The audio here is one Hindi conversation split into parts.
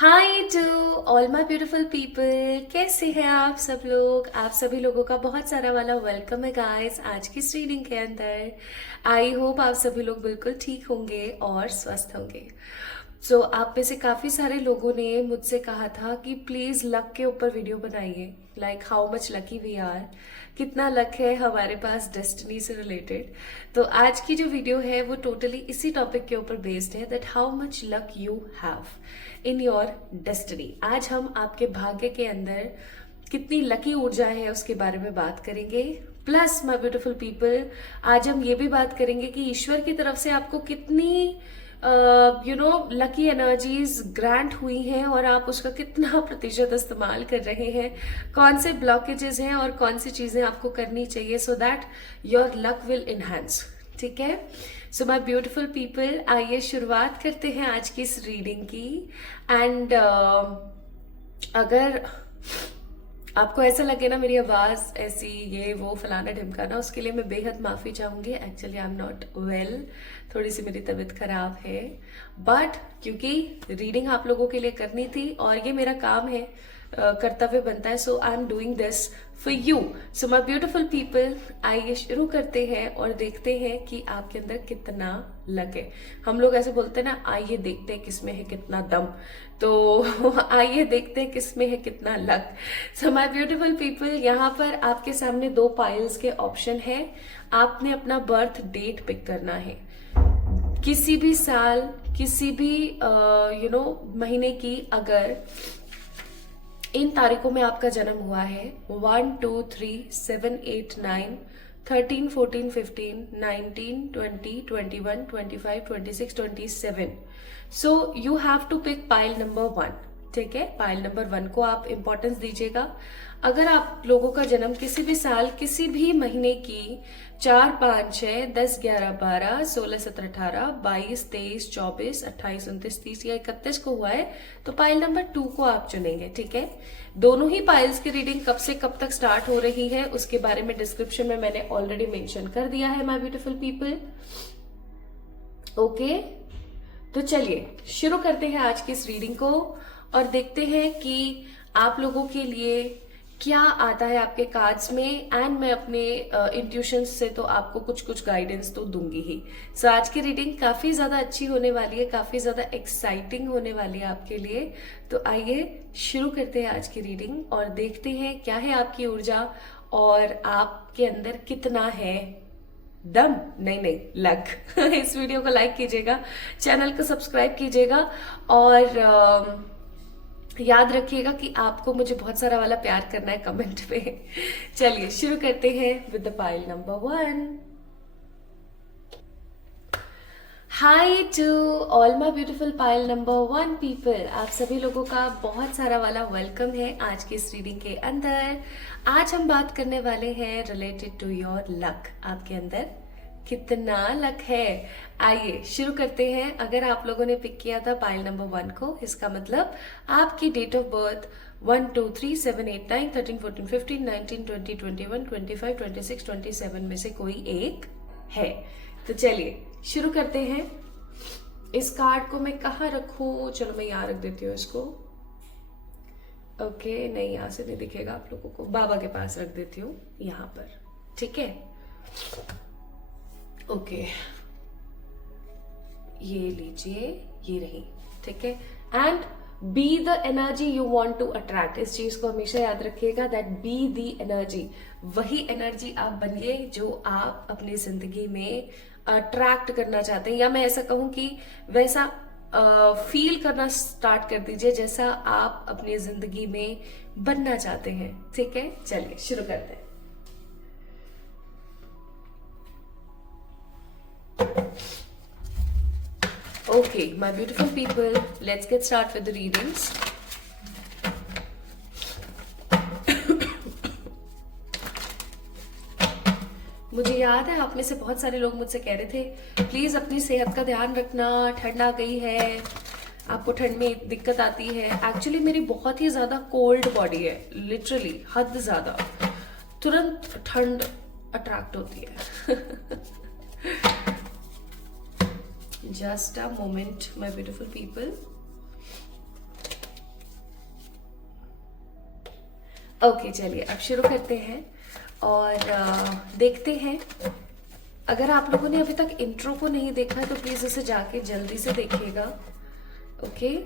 Hi to all my beautiful people, कैसे हैं आप सब लोग। आप सभी लोगों का बहुत सारा वाला वेलकम है गाइस आज की इस रीडिंग के अंदर। आई होप आप सभी लोग बिल्कुल ठीक होंगे और स्वस्थ होंगे। सो आप में से काफ़ी सारे लोगों ने मुझसे कहा था कि प्लीज़ लक के ऊपर वीडियो बनाइए, like how much lucky we are, कितना लक है हमारे पास डेस्टिनी से रिलेटेड। तो आज की जो वीडियो है वो टोटली इसी टॉपिक के ऊपर बेस्ड है, that how much luck you have in your destiny. आज हम आपके भाग्य के अंदर कितनी लकी ऊर्जा है उसके बारे में बात करेंगे। प्लस माय ब्यूटीफुल पीपल, आज हम ये भी बात करेंगे कि ईश्वर की तरफ से आपको कितनी लकी एनर्जीज ग्रांट हुई हैं और आप उसका कितना प्रतिशत इस्तेमाल कर रहे हैं, कौन से ब्लॉकेजेस हैं और कौन सी चीजें आपको करनी चाहिए so that your luck will enhance. ठीक है, सो माय ब्यूटीफुल पीपल, आइए शुरुआत करते हैं आज की इस रीडिंग की। एंड अगर आपको ऐसा लगे ना मेरी आवाज ऐसी ये वो फलाना ढिमकाना, उसके लिए मैं बेहद माफी चाहूंगी। Actually I am not well, थोड़ी सी मेरी तबीयत खराब है, बट क्योंकि रीडिंग आप लोगों के लिए करनी थी और ये मेरा काम है, कर्तव्य बनता है, so I am doing this for you. So my beautiful people, आइए शुरू करते हैं और देखते हैं कि आपके अंदर कितना लक है। हम लोग ऐसे बोलते हैं ना, आइए देखते हैं किसमें है कितना दम, तो आइए देखते हैं किसमें है कितना luck. So my beautiful people, यहाँ पर आपके सामने दो पाइल्स के ऑप्शन है। आपने अपना बर्थ डेट पिक करना है, किसी भी साल किसी भी महीने की, अगर इन तारीखों में आपका जन्म हुआ है 1 2 3 7 8 9 13 14 15 19 20 21 25 26 27, so you have to pick pile number 1। ठीक है, पाइल नंबर 1 को आप इंपॉर्टेंस दीजिएगा। अगर आप लोगों का जन्म किसी भी साल किसी भी महीने की 4 5 6 10 11 12 16 17 18 22 23 24 28 29 30 या 31 को हुआ है तो पाइल नंबर 2 को आप चुनेंगे। ठीक है, दोनों ही पाइल्स की रीडिंग कब से कब तक स्टार्ट हो रही है उसके बारे में डिस्क्रिप्शन में मैंने ऑलरेडी मेंशन कर दिया है माय ब्यूटीफुल पीपल। ओके, तो चलिए शुरू करते हैं आज की इस रीडिंग को और देखते हैं कि आप लोगों के लिए क्या आता है आपके कार्ड्स में। एंड मैं अपने इंट्यूशन से तो आपको कुछ कुछ गाइडेंस तो दूंगी ही। सो आज की रीडिंग काफी ज्यादा अच्छी होने वाली है, काफी ज्यादा एक्साइटिंग होने वाली है आपके लिए। तो आइए शुरू करते हैं आज की रीडिंग और देखते हैं क्या है आपकी ऊर्जा और आपके अंदर कितना है दम, नहीं लक। इस वीडियो को लाइक कीजिएगा, चैनल को सब्सक्राइब कीजिएगा और याद रखिएगा कि आपको मुझे बहुत सारा वाला प्यार करना है कमेंट पे। चलिए शुरू करते हैं with the pile number 1। Hi to all my beautiful pile number 1 people, आप सभी लोगों का बहुत सारा वाला वेलकम है आज की इस रीडिंग के अंदर। आज हम बात करने वाले हैं रिलेटेड टू योर लक, आपके अंदर कितना लक है। आइए शुरू करते हैं। अगर आप लोगों ने पिक किया था पाइल नंबर 1 को, इसका मतलब आपकी डेट ऑफ बर्थ 1 2 3 7 8 9 13 14 15 19 20 21 25 26 27 में से कोई एक है। तो चलिए शुरू करते हैं। इस कार्ड को मैं कहाँ रखूं, चलो मैं यहाँ रख देती हूँ इसको। ओके, नहीं यहाँ से नहीं दिखेगा आप लोगों को, बाबा के पास रख देती हूँ यहाँ पर। ठीक है, ओके ये लीजिए, ये रही। ठीक है, and be the energy you want to attract. इस चीज को हमेशा याद रखिएगा, दैट बी द एनर्जी, वही एनर्जी आप बनिए जो आप अपनी जिंदगी में अट्रैक्ट करना चाहते हैं, या मैं ऐसा कहूं कि वैसा फील करना स्टार्ट कर दीजिए जैसा आप अपनी जिंदगी में बनना चाहते हैं। ठीक है, चलिए शुरू करते हैं। Okay, my beautiful people, let's get started with the readings. मुझे याद है आप में से बहुत सारे लोग मुझसे कह रहे थे प्लीज अपनी सेहत का ध्यान रखना, ठंड आ गई है, आपको ठंड में दिक्कत आती है। एक्चुअली मेरी बहुत ही ज्यादा कोल्ड बॉडी है, लिटरली हद ज्यादा, तुरंत ठंड अट्रैक्ट होती है। Just a moment, my beautiful people. Okay चलिए अब शुरू करते हैं और देखते हैं। अगर आप लोगों ने अभी तक इंट्रो को नहीं देखा है तो प्लीज इसे जाके जल्दी से देखिएगा। ओके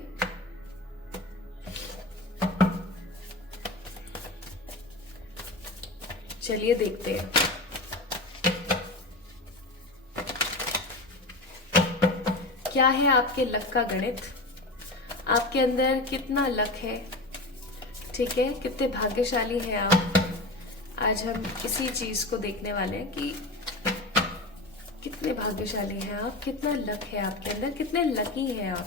चलिए देखते हैं। क्या है आपके लक का गणित, आपके अंदर कितना लक है, ठीक है, कितने भाग्यशाली हैं आप। आज हम इसी चीज को देखने वाले हैं कि कितने भाग्यशाली हैं आप, कितना लक है आपके अंदर, कितने लकी हैं आप।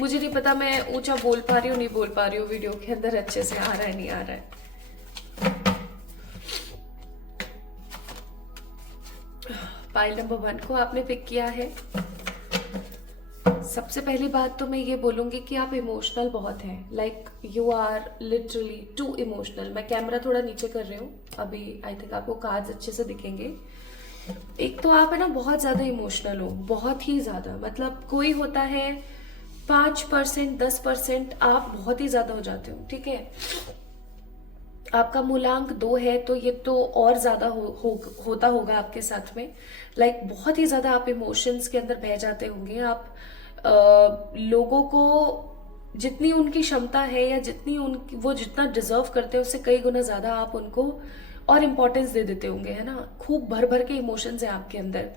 मुझे नहीं पता मैं ऊंचा बोल पा रही हूँ नहीं बोल पा रही हूँ, वीडियो के अंदर अच्छे से आ रहा है नहीं आ रहा है। पाइल नंबर 1 को आपने पिक किया है। सबसे पहली बात तो मैं ये बोलूंगी कि आप इमोशनल बहुत हैं, like you are literally too emotional. मैं कैमरा थोड़ा नीचे कर रही हूँ अभी, आई थिंक आपको कार्ड्स अच्छे से दिखेंगे। एक तो आप है ना बहुत ज्यादा इमोशनल हो, बहुत ही ज्यादा, मतलब कोई होता है 5% 10%, आप बहुत ही ज्यादा हो जाते हो, ठीक है। आपका मूलांक 2 है तो ये तो और ज्यादा होता होगा आपके साथ में। लाइक बहुत ही ज्यादा आप इमोशंस के अंदर बह जाते होंगे। आप लोगों को जितनी उनकी क्षमता है या जितनी वो जितना डिजर्व करते हैं उससे कई गुना ज्यादा आप उनको और इम्पोर्टेंस दे देते होंगे, है ना। खूब भर भर के इमोशंस है आपके अंदर।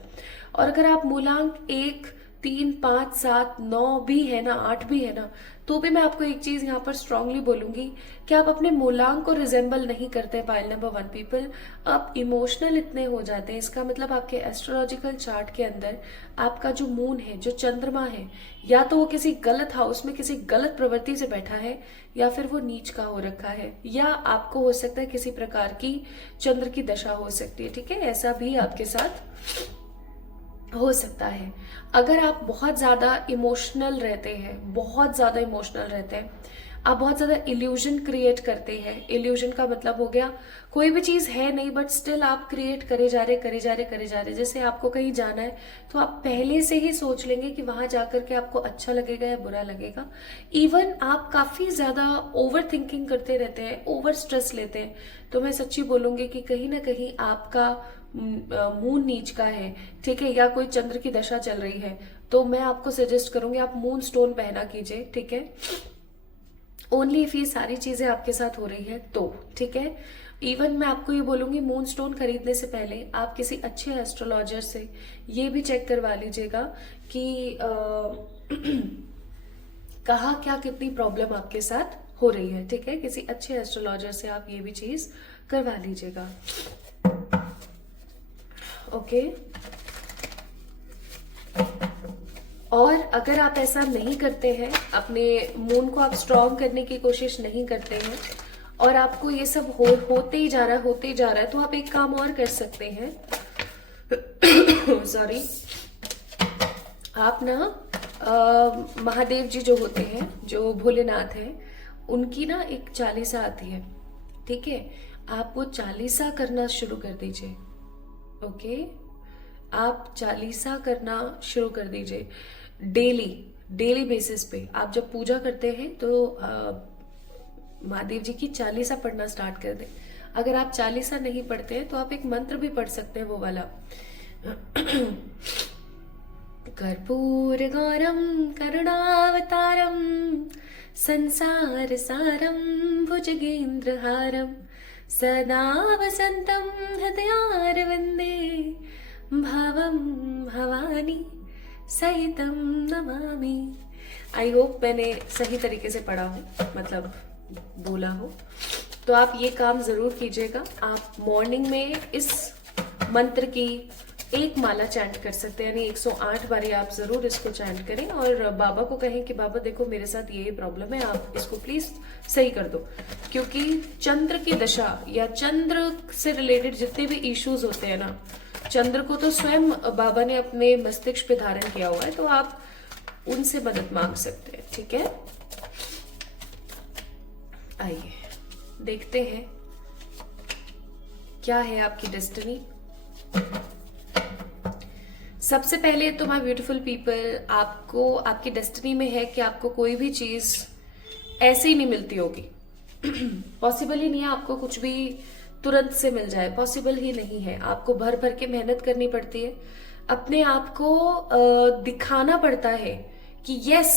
और अगर आप मूलांक 1 3 5 7 9 भी है ना, 8 भी है ना, तो भी मैं आपको एक चीज यहाँ पर स्ट्रांगली बोलूंगी कि आप अपने मूलांक को रिजेंबल नहीं करते। पाइल नंबर 1 पीपल, आप इमोशनल इतने हो जाते हैं। इसका मतलब आपके एस्ट्रोलॉजिकल चार्ट के अंदर आपका जो मून है, जो चंद्रमा है, या तो वो किसी गलत हाउस में किसी गलत प्रवृत्ति से बैठा है या फिर वो नीच का हो रखा है, या आपको हो सकता है किसी प्रकार की चंद्र की दशा हो सकती है, ठीक है। ऐसा भी आपके साथ हो सकता है। अगर आप बहुत ज्यादा इमोशनल रहते हैं, बहुत ज्यादा इमोशनल रहते हैं, आप बहुत ज्यादा इल्यूजन क्रिएट करते हैं। इल्यूजन का मतलब हो गया कोई भी चीज है नहीं बट स्टिल आप क्रिएट करे जा रहे करे जा रहे करे जा रहे। जैसे आपको कहीं जाना है तो आप पहले से ही सोच लेंगे कि वहां जाकर के आपको अच्छा लगेगा या बुरा लगेगा। इवन आप काफी ज्यादा ओवर थिंकिंग करते रहते हैं, ओवर स्ट्रेस लेते हैं। तो मैं सच्ची बोलूंगी कि कहीं ना कहीं आपका मून नीच का है, ठीक है, या कोई चंद्र की दशा चल रही है, तो मैं आपको सजेस्ट करूंगी आप मून स्टोन पहना कीजिए, ठीक है। ओनली इफ ये सारी चीजें आपके साथ हो रही है तो, ठीक है। इवन मैं आपको ये बोलूंगी मून स्टोन खरीदने से पहले आप किसी अच्छे एस्ट्रोलॉजर से ये भी चेक करवा लीजिएगा कि कहाँ क्या कितनी प्रॉब्लम आपके साथ हो रही है, ठीक है। किसी अच्छे एस्ट्रोलॉजर से आप ये भी चीज करवा लीजिएगा, ओके। और अगर आप ऐसा नहीं करते हैं, अपने मून को आप स्ट्रॉन्ग करने की कोशिश नहीं करते हैं और आपको ये सब होते ही जा रहा है होते ही जा रहा है, तो आप एक काम और कर सकते हैं। सॉरी, आप ना महादेव जी जो होते हैं, जो भोलेनाथ हैं, उनकी ना एक चालीसा आती है, ठीक है। आप वो चालीसा करना शुरू कर दीजिए, ओके। आप चालीसा करना शुरू कर दीजिए डेली बेसिस पे। आप जब पूजा करते हैं तो महादेव जी की चालीसा पढ़ना स्टार्ट कर दें। अगर आप चालीसा नहीं पढ़ते हैं तो आप एक मंत्र भी पढ़ सकते हैं, वो वाला कर्पूर गौरम करुणावतारम संसार सारम भुजगेंद्रहारम सदा वसंतम हृदयारविंदे भावम भवानी सहितम नमामि। आई होप मैंने सही तरीके से पढ़ा हो, मतलब बोला हो। तो आप ये काम जरूर कीजिएगा। आप मॉर्निंग में इस मंत्र की एक माला चैंट कर सकते हैं, यानी 108 बारी आप जरूर इसको चैंट करें और बाबा को कहें कि बाबा देखो मेरे साथ ये प्रॉब्लम है, आप इसको प्लीज सही कर दो। क्योंकि चंद्र की दशा या चंद्र से रिलेटेड जितने भी इश्यूज होते हैं ना, चंद्र को तो स्वयं बाबा ने अपने मस्तिष्क पे धारण किया हुआ है, तो आप उनसे मदद मांग सकते हैं, ठीक है। आइए देखते हैं क्या है आपकी डेस्टिनी। सबसे पहले तो माय ब्यूटीफुल पीपल, आपको आपकी डेस्टिनी में है कि आपको कोई भी चीज ऐसे ही नहीं मिलती होगी, पॉसिबल ही नहीं है आपको कुछ भी तुरंत से मिल जाए, पॉसिबल ही नहीं है। आपको भर भर के मेहनत करनी पड़ती है, अपने आप को दिखाना पड़ता है कि yes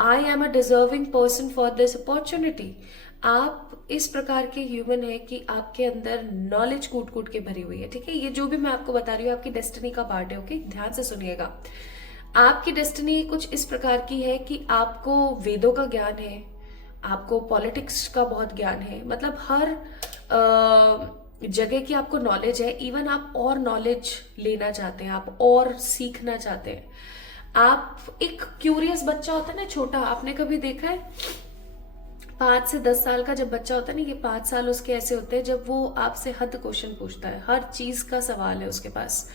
I am a deserving person for this opportunity. आप इस प्रकार के ह्यूमन है कि आपके अंदर नॉलेज कूट कूट के भरी हुई है, ठीक है। ये जो भी मैं आपको बता रही हूँ आपकी डेस्टिनी का पार्ट है, ओके, ध्यान से सुनिएगा। आपकी डेस्टिनी कुछ इस प्रकार की है कि आपको वेदों का ज्ञान है, आपको पॉलिटिक्स का बहुत ज्ञान है, मतलब हर जगह की आपको नॉलेज है। इवन आप और नॉलेज लेना चाहते हैं, आप और सीखना चाहते हैं। आप एक क्यूरियस बच्चा होता है ना, छोटा, आपने कभी देखा है 5 से 10 साल का जब बच्चा होता है ना, ये 5 साल उसके ऐसे होते हैं जब वो आपसे हद क्वेश्चन पूछता है, हर चीज का सवाल है उसके पास।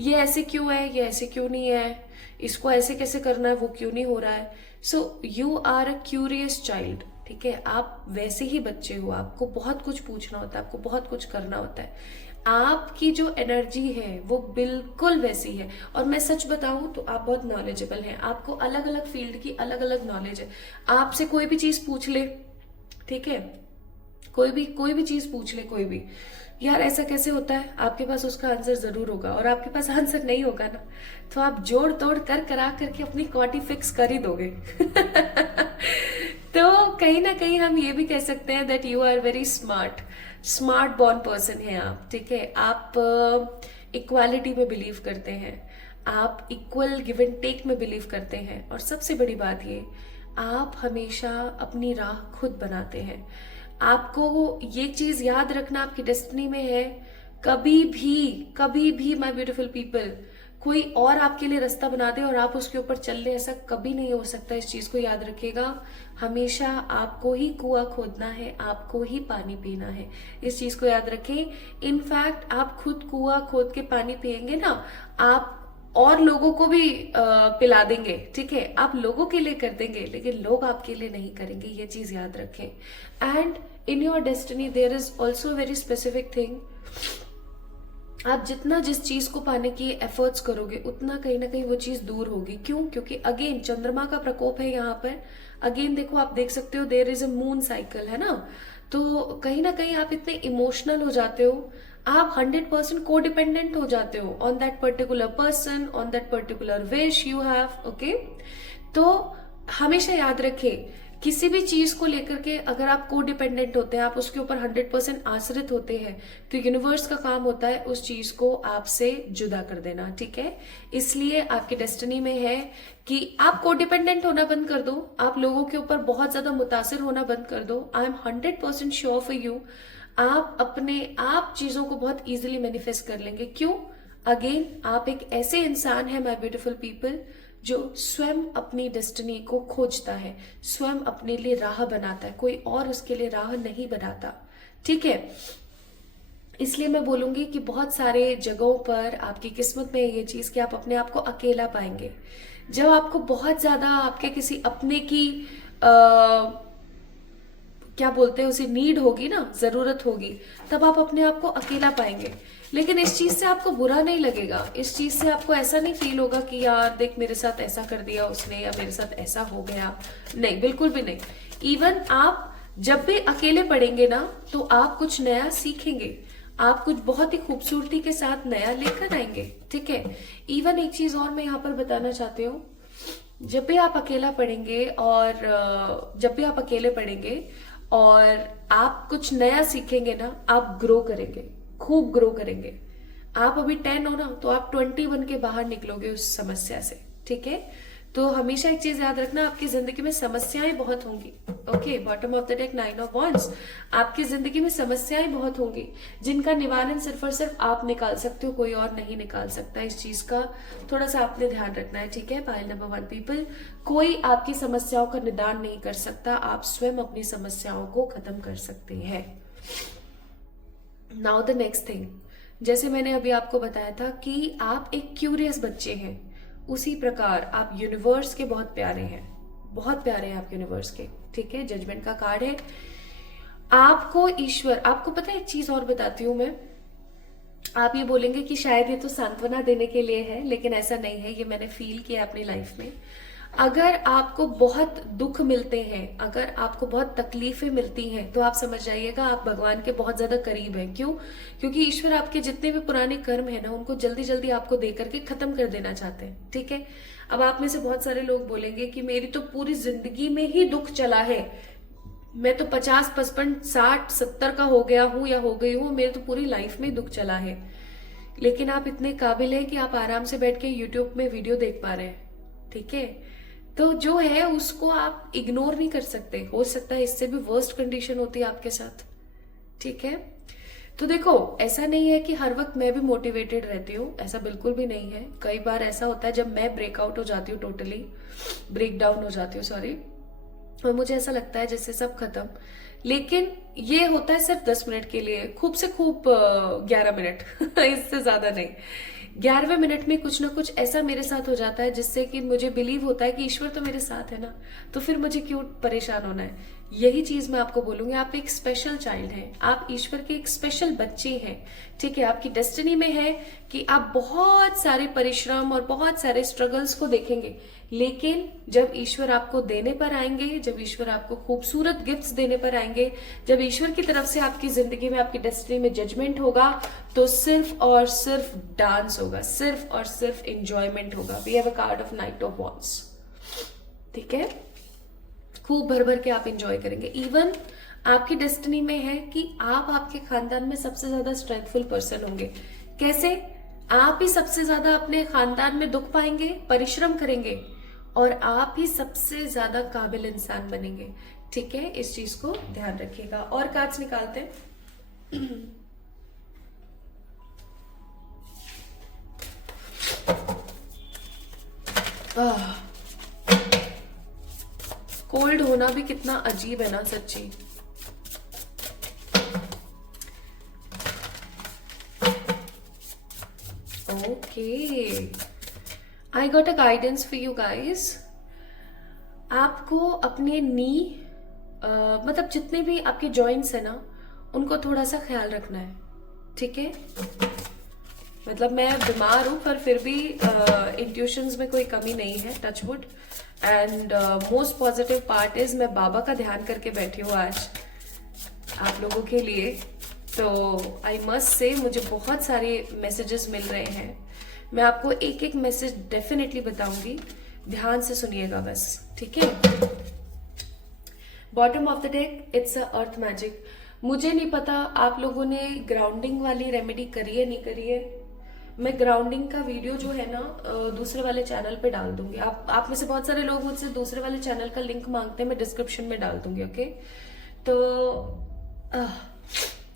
ये ऐसे क्यों है, ये ऐसे क्यों नहीं है, इसको ऐसे कैसे करना है, वो क्यों नहीं हो रहा है। So you are a curious child, ठीक है। आप वैसे ही बच्चे हो, आपको बहुत कुछ पूछना होता है, आपको बहुत कुछ करना होता है। आपकी जो एनर्जी है वो बिल्कुल वैसी है। और मैं सच बताऊं तो आप बहुत नॉलेजेबल हैं, आपको अलग अलग फील्ड की अलग अलग नॉलेज है। आपसे कोई भी चीज पूछ ले, ठीक है, कोई भी चीज पूछ ले, कोई भी, यार ऐसा कैसे होता है, आपके पास उसका आंसर जरूर होगा। और आपके पास आंसर नहीं होगा ना, तो आप जोड़ तोड़ कर करा करके अपनी क्वाटी फिक्स कर ही दोगे। तो कहीं ना कहीं हम ये भी कह सकते हैं that you are very smart born person है आप, ठीक है। आप इक्वालिटी में बिलीव करते हैं, आप इक्वल गिव एंड टेक में बिलीव करते हैं। और सबसे बड़ी बात ये, आप हमेशा अपनी राह खुद बनाते हैं। आपको ये चीज याद रखना आपकी डेस्टिनी में है, कभी भी माय ब्यूटीफुल पीपल कोई और आपके लिए रास्ता बना दे और आप उसके ऊपर चल ले, ऐसा कभी नहीं हो सकता। इस चीज को याद रखिएगा, हमेशा आपको ही कुआं खोदना है, आपको ही पानी पीना है, इस चीज को याद रखें। इनफैक्ट आप खुद कुआं खोद के पानी पिएंगे ना, आप और लोगों को भी पिला देंगे, ठीक है। आप लोगों के लिए कर देंगे, लेकिन लोग आपके लिए नहीं करेंगे, ये चीज याद रखें। And in your destiny there is also very specific thing. आप जितना जिस चीज को पाने की एफर्ट्स करोगे उतना कहीं ना कहीं वो चीज दूर होगी। क्यों? क्योंकि अगेन चंद्रमा का प्रकोप है यहाँ पर। अगेन देखो, आप देख सकते हो there is a moon cycle, है ना। तो कहीं ना कहीं आप इतने इमोशनल हो जाते हो, आप 100% को डिपेंडेंट हो जाते हो on that particular person, on that particular wish you have, okay. तो हमेशा याद रखें, किसी भी चीज को लेकर के अगर आप को डिपेंडेंट होते हैं, आप उसके ऊपर 100% आश्रित होते हैं, तो यूनिवर्स का काम होता है उस चीज को आपसे जुदा कर देना, ठीक है। इसलिए आपकी डेस्टिनी में है कि आप को डिपेंडेंट होना बंद कर दो, आप लोगों के ऊपर बहुत ज्यादा मुतासिर होना बंद कर दो। I am 100% sure for you, आप अपने आप चीजों को बहुत इजीली मैनिफेस्ट कर लेंगे। क्यों? अगेन आप एक ऐसे इंसान है माय ब्यूटीफुल पीपल जो स्वयं अपनी डेस्टिनी को खोजता है, स्वयं अपने लिए राह बनाता है, कोई और उसके लिए राह नहीं बनाता, ठीक है। इसलिए मैं बोलूंगी कि बहुत सारे जगहों पर आपकी किस्मत में ये चीज कि आप अपने आप को अकेला पाएंगे। जब आपको बहुत ज्यादा आपके किसी अपने की क्या बोलते हैं उसे, नीड होगी ना, जरूरत होगी, तब आप अपने आप को अकेला पाएंगे। लेकिन इस चीज से आपको बुरा नहीं लगेगा, इस चीज से आपको ऐसा नहीं फील होगा कि यार देख मेरे साथ ऐसा कर दिया उसने या मेरे साथ ऐसा हो गया, नहीं, बिल्कुल भी नहीं। इवन आप जब भी अकेले पड़ेंगे ना, तो आप कुछ नया सीखेंगे, आप कुछ बहुत ही खूबसूरती के साथ नया लेकर आएंगे, ठीक है। इवन एक चीज और मैं यहाँ पर बताना चाहती हूँ, जब भी आप अकेला पढ़ेंगे और आप कुछ नया सीखेंगे ना, आप ग्रो करेंगे, खूब ग्रो करेंगे। आप अभी 10 हो ना, तो आप 21 के बाहर निकलोगे उस समस्या से, ठीक है। तो हमेशा एक चीज याद रखना, आपकी जिंदगी में समस्याएं बहुत होंगी, okay. Bottom of the deck 9 of wands, आपकी जिंदगी में समस्याएं बहुत होंगी जिनका निवारण सिर्फ और सिर्फ आप निकाल सकते हो, कोई और नहीं निकाल सकता। इस चीज का थोड़ा सा आपने ध्यान रखना है, ठीक है। पाइल नंबर 1 पीपल, कोई आपकी समस्याओं का निदान नहीं कर सकता, आप स्वयं अपनी समस्याओं को खत्म कर सकते हैं। नाउ द नेक्स्ट थिंग, जैसे मैंने अभी आपको बताया था कि आप एक क्यूरियस बच्चे हैं, उसी प्रकार आप यूनिवर्स के बहुत प्यारे हैं, बहुत प्यारे हैं आप यूनिवर्स के, ठीक है। जजमेंट का कार्ड है आपको ईश्वर। आपको पता है एक चीज और बताती हूं मैं, आप ये बोलेंगे कि शायद ये तो सांत्वना देने के लिए है, लेकिन ऐसा नहीं है, ये मैंने फील किया अपनी लाइफ में। अगर आपको बहुत दुख मिलते हैं, अगर आपको बहुत तकलीफें मिलती हैं, तो आप समझ जाइएगा आप भगवान के बहुत ज्यादा करीब हैं। क्यों? क्योंकि ईश्वर आपके जितने भी पुराने कर्म है ना, उनको जल्दी जल्दी आपको दे करके खत्म कर देना चाहते हैं। ठीक है। अब आप में से बहुत सारे लोग बोलेंगे कि मेरी तो पूरी जिंदगी में ही दुख चला है, मैं तो 50, 55, 60, 70 का हो गया हूं या हो गई हूं, मेरे तो पूरी लाइफ में दुख चला है। लेकिन आप इतने काबिल हैं कि आप आराम से बैठ के यूट्यूब में वीडियो देख पा रहे हैं। ठीक है। तो जो है उसको आप इग्नोर नहीं कर सकते। हो सकता है इससे भी वर्स्ट कंडीशन होती है आपके साथ। ठीक है। तो देखो, ऐसा नहीं है कि हर वक्त मैं भी मोटिवेटेड रहती हूँ, ऐसा बिल्कुल भी नहीं है। कई बार ऐसा होता है जब मैं ब्रेकआउट हो जाती हूँ, टोटली ब्रेक डाउन हो जाती हूँ, सॉरी, और मुझे ऐसा लगता है जैसे सब खत्म। लेकिन ये होता है सिर्फ 10 मिनट के लिए, खूब से खूब 11 मिनट इससे ज्यादा नहीं। 11वें मिनट में कुछ ना कुछ ऐसा मेरे साथ हो जाता है जिससे कि मुझे बिलीव होता है कि ईश्वर तो मेरे साथ है ना, तो फिर मुझे क्यों परेशान होना है। यही चीज मैं आपको बोलूंगी, आप एक स्पेशल चाइल्ड हैं, आप ईश्वर के एक स्पेशल बच्चे हैं। ठीक है। आपकी डेस्टिनी में है कि आप बहुत सारे परिश्रम और बहुत सारे स्ट्रगल्स को देखेंगे, लेकिन जब ईश्वर आपको देने पर आएंगे, जब ईश्वर आपको खूबसूरत गिफ्ट्स देने पर आएंगे, जब ईश्वर की तरफ से आपकी जिंदगी में, आपकी डेस्टिनी में जजमेंट होगा, तो सिर्फ और सिर्फ डांस होगा, सिर्फ और सिर्फ एंजॉयमेंट होगा। We have a card of knight of wands. ठीक है। खूब भर भर के आप एंजॉय करेंगे। इवन आपकी डेस्टिनी में है कि आप आपके खानदान में सबसे ज्यादा स्ट्रेंथफुल पर्सन होंगे। कैसे? आप ही सबसे ज्यादा अपने खानदान में दुख पाएंगे, परिश्रम करेंगे, और आप ही सबसे ज्यादा काबिल इंसान बनेंगे। ठीक है। इस चीज को ध्यान रखिएगा। और कार्ड्स निकालते हैं। कोल्ड होना भी कितना अजीब है ना, सच्ची। Okay, I got a guidance for you guys. आपको अपने नी मतलब जितने भी आपके जॉइंट्स है ना, उनको थोड़ा सा ख्याल रखना है। ठीक है। मतलब मैं बीमार हूं, पर फिर भी इंट्यूशंस में कोई कमी नहीं है, touch wood. And most positive part is मैं बाबा का ध्यान करके बैठी हूँ आज आप लोगों के लिए। तो आई मस्ट से मुझे बहुत सारे मैसेजेस मिल रहे हैं। मैं आपको एक एक मैसेज डेफिनेटली बताऊंगी, ध्यान से सुनिएगा बस। ठीक है। Bottom of the deck, it's a earth magic. मुझे नहीं पता आप लोगों ने ग्राउंडिंग वाली रेमेडी करी है नहीं करी है। मैं ग्राउंडिंग का वीडियो जो है ना दूसरे वाले चैनल पे डाल दूंगी। आप में से बहुत सारे लोग मुझसे दूसरे वाले चैनल का लिंक मांगते हैं, मैं डिस्क्रिप्शन में डाल दूंगी। ओके। तो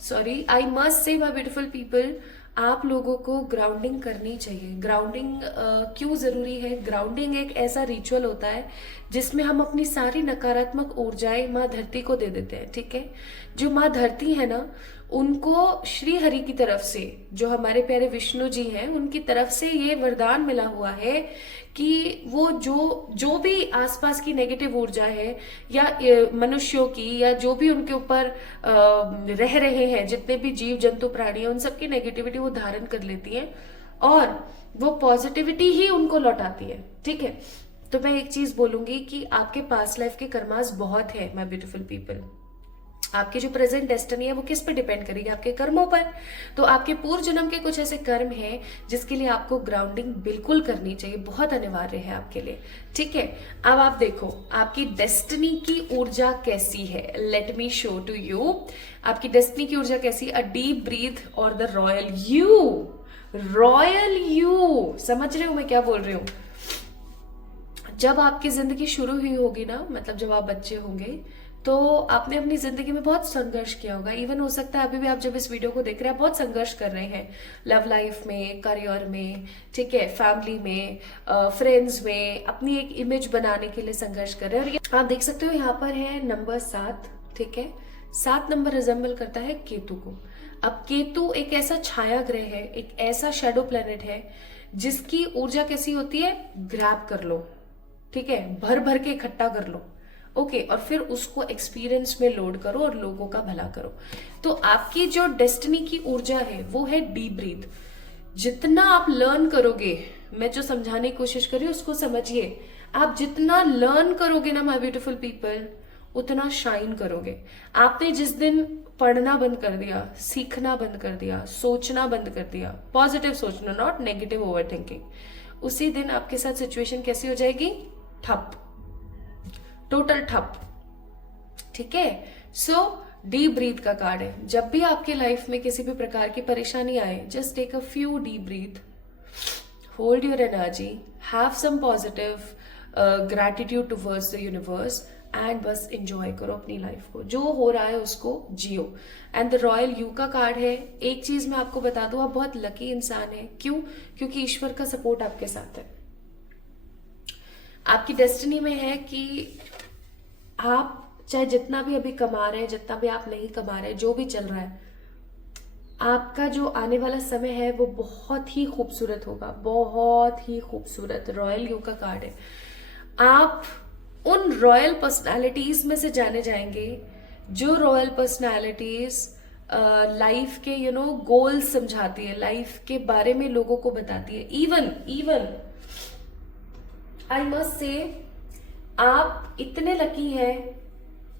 sorry, I must say my beautiful people, आप लोगों को ग्राउंडिंग करनी चाहिए। ग्राउंडिंग क्यों जरूरी है? ग्राउंडिंग एक ऐसा रिचुअल होता है जिसमें हम अपनी सारी नकारात्मक ऊर्जाएं माँ धरती को दे देते हैं। ठीक है। जो माँ धरती है ना, उनको श्री हरि की तरफ से, जो हमारे प्यारे विष्णु जी हैं, उनकी तरफ से ये वरदान मिला हुआ है कि वो जो भी आसपास की नेगेटिव ऊर्जा है, या मनुष्यों की, या जो भी उनके ऊपर रह रहे हैं, जितने भी जीव जंतु प्राणी हैं, उन सबकी नेगेटिविटी वो धारण कर लेती हैं और वो पॉजिटिविटी ही उनको लौटाती है। ठीक है। तो मैं एक चीज बोलूंगी कि आपके पास्ट लाइफ के कर्मास बहुत है माय ब्यूटीफुल पीपल। आपकी जो प्रेजेंट डेस्टिनी है वो किस पर डिपेंड करेगी? आपके कर्मों पर। तो आपके पूर्व जन्म के कुछ ऐसे कर्म हैं जिसके लिए आपको ग्राउंडिंग बिल्कुल करनी चाहिए, बहुत अनिवार्य है आपके लिए। ठीक है। अब आप देखो आपकी डेस्टिनी की ऊर्जा कैसी है। Let me show to you आपकी डेस्टिनी की ऊर्जा कैसी। अ डीप ब्रीथ और the royal you. Royal you, समझ रहे हो मैं क्या बोल रही हूँ? जब आपकी जिंदगी शुरू हुई होगी ना, मतलब जब आप बच्चे होंगे, तो आपने अपनी जिंदगी में बहुत संघर्ष किया होगा। इवन हो सकता है अभी भी आप जब इस वीडियो को देख रहे हैं, आप बहुत संघर्ष कर रहे हैं लव लाइफ में, करियर में, ठीक है, फैमिली में, फ्रेंड्स में, अपनी एक इमेज बनाने के लिए संघर्ष कर रहे हैं। और आप देख सकते हो यहाँ पर है नंबर 7। ठीक है। 7 नंबर रिजेंबल करता है केतु को। अब केतु एक ऐसा छाया ग्रह है, एक ऐसा शेडो प्लेनेट है जिसकी ऊर्जा कैसी होती है? ग्रैब कर लो, ठीक है, भर भर के इकट्ठा कर लो। ओके। और फिर उसको एक्सपीरियंस में लोड करो और लोगों का भला करो। तो आपकी जो डेस्टिनी की ऊर्जा है वो है डीप ब्रीथ। जितना आप लर्न करोगे, मैं जो समझाने की कोशिश कर रही हूँ उसको समझिए, आप जितना लर्न करोगे ना माय ब्यूटीफुल पीपल, उतना शाइन करोगे। आपने जिस दिन पढ़ना बंद कर दिया, सीखना बंद कर दिया, सोचना बंद कर दिया, पॉजिटिव सोचना, नॉट नेगेटिव ओवर थिंकिंग, उसी दिन आपके साथ सिचुएशन कैसी हो जाएगी? ठप, टोटल ठप। ठीक है? सो डीप ब्रीथ का कार्ड है। जब भी आपके लाइफ में किसी भी प्रकार की परेशानी आए, just take a few deep breath, hold your energy, have some positive gratitude towards the universe and बस इंजॉय करो अपनी लाइफ को, जो हो रहा है उसको जियो। एंड द रॉयल यू का कार्ड है। एक चीज मैं आपको बता दूं, आप बहुत लकी इंसान है। क्यों? क्योंकि ईश्वर का सपोर्ट आपके साथ है। आपकी डेस्टिनी में है कि आप चाहे जितना भी अभी कमा रहे हैं, जितना भी आप नहीं कमा रहे, जो भी चल रहा है, आपका जो आने वाला समय है वो बहुत ही खूबसूरत होगा, बहुत ही खूबसूरत। रॉयल यू का कार्ड है। आप उन रॉयल पर्सनालिटीज में से जाने जाएंगे, जो रॉयल पर्सनालिटीज लाइफ के गोल्स समझाती है, लाइफ के बारे में लोगों को बताती है। इवन आई मस्ट से, आप इतने लकी हैं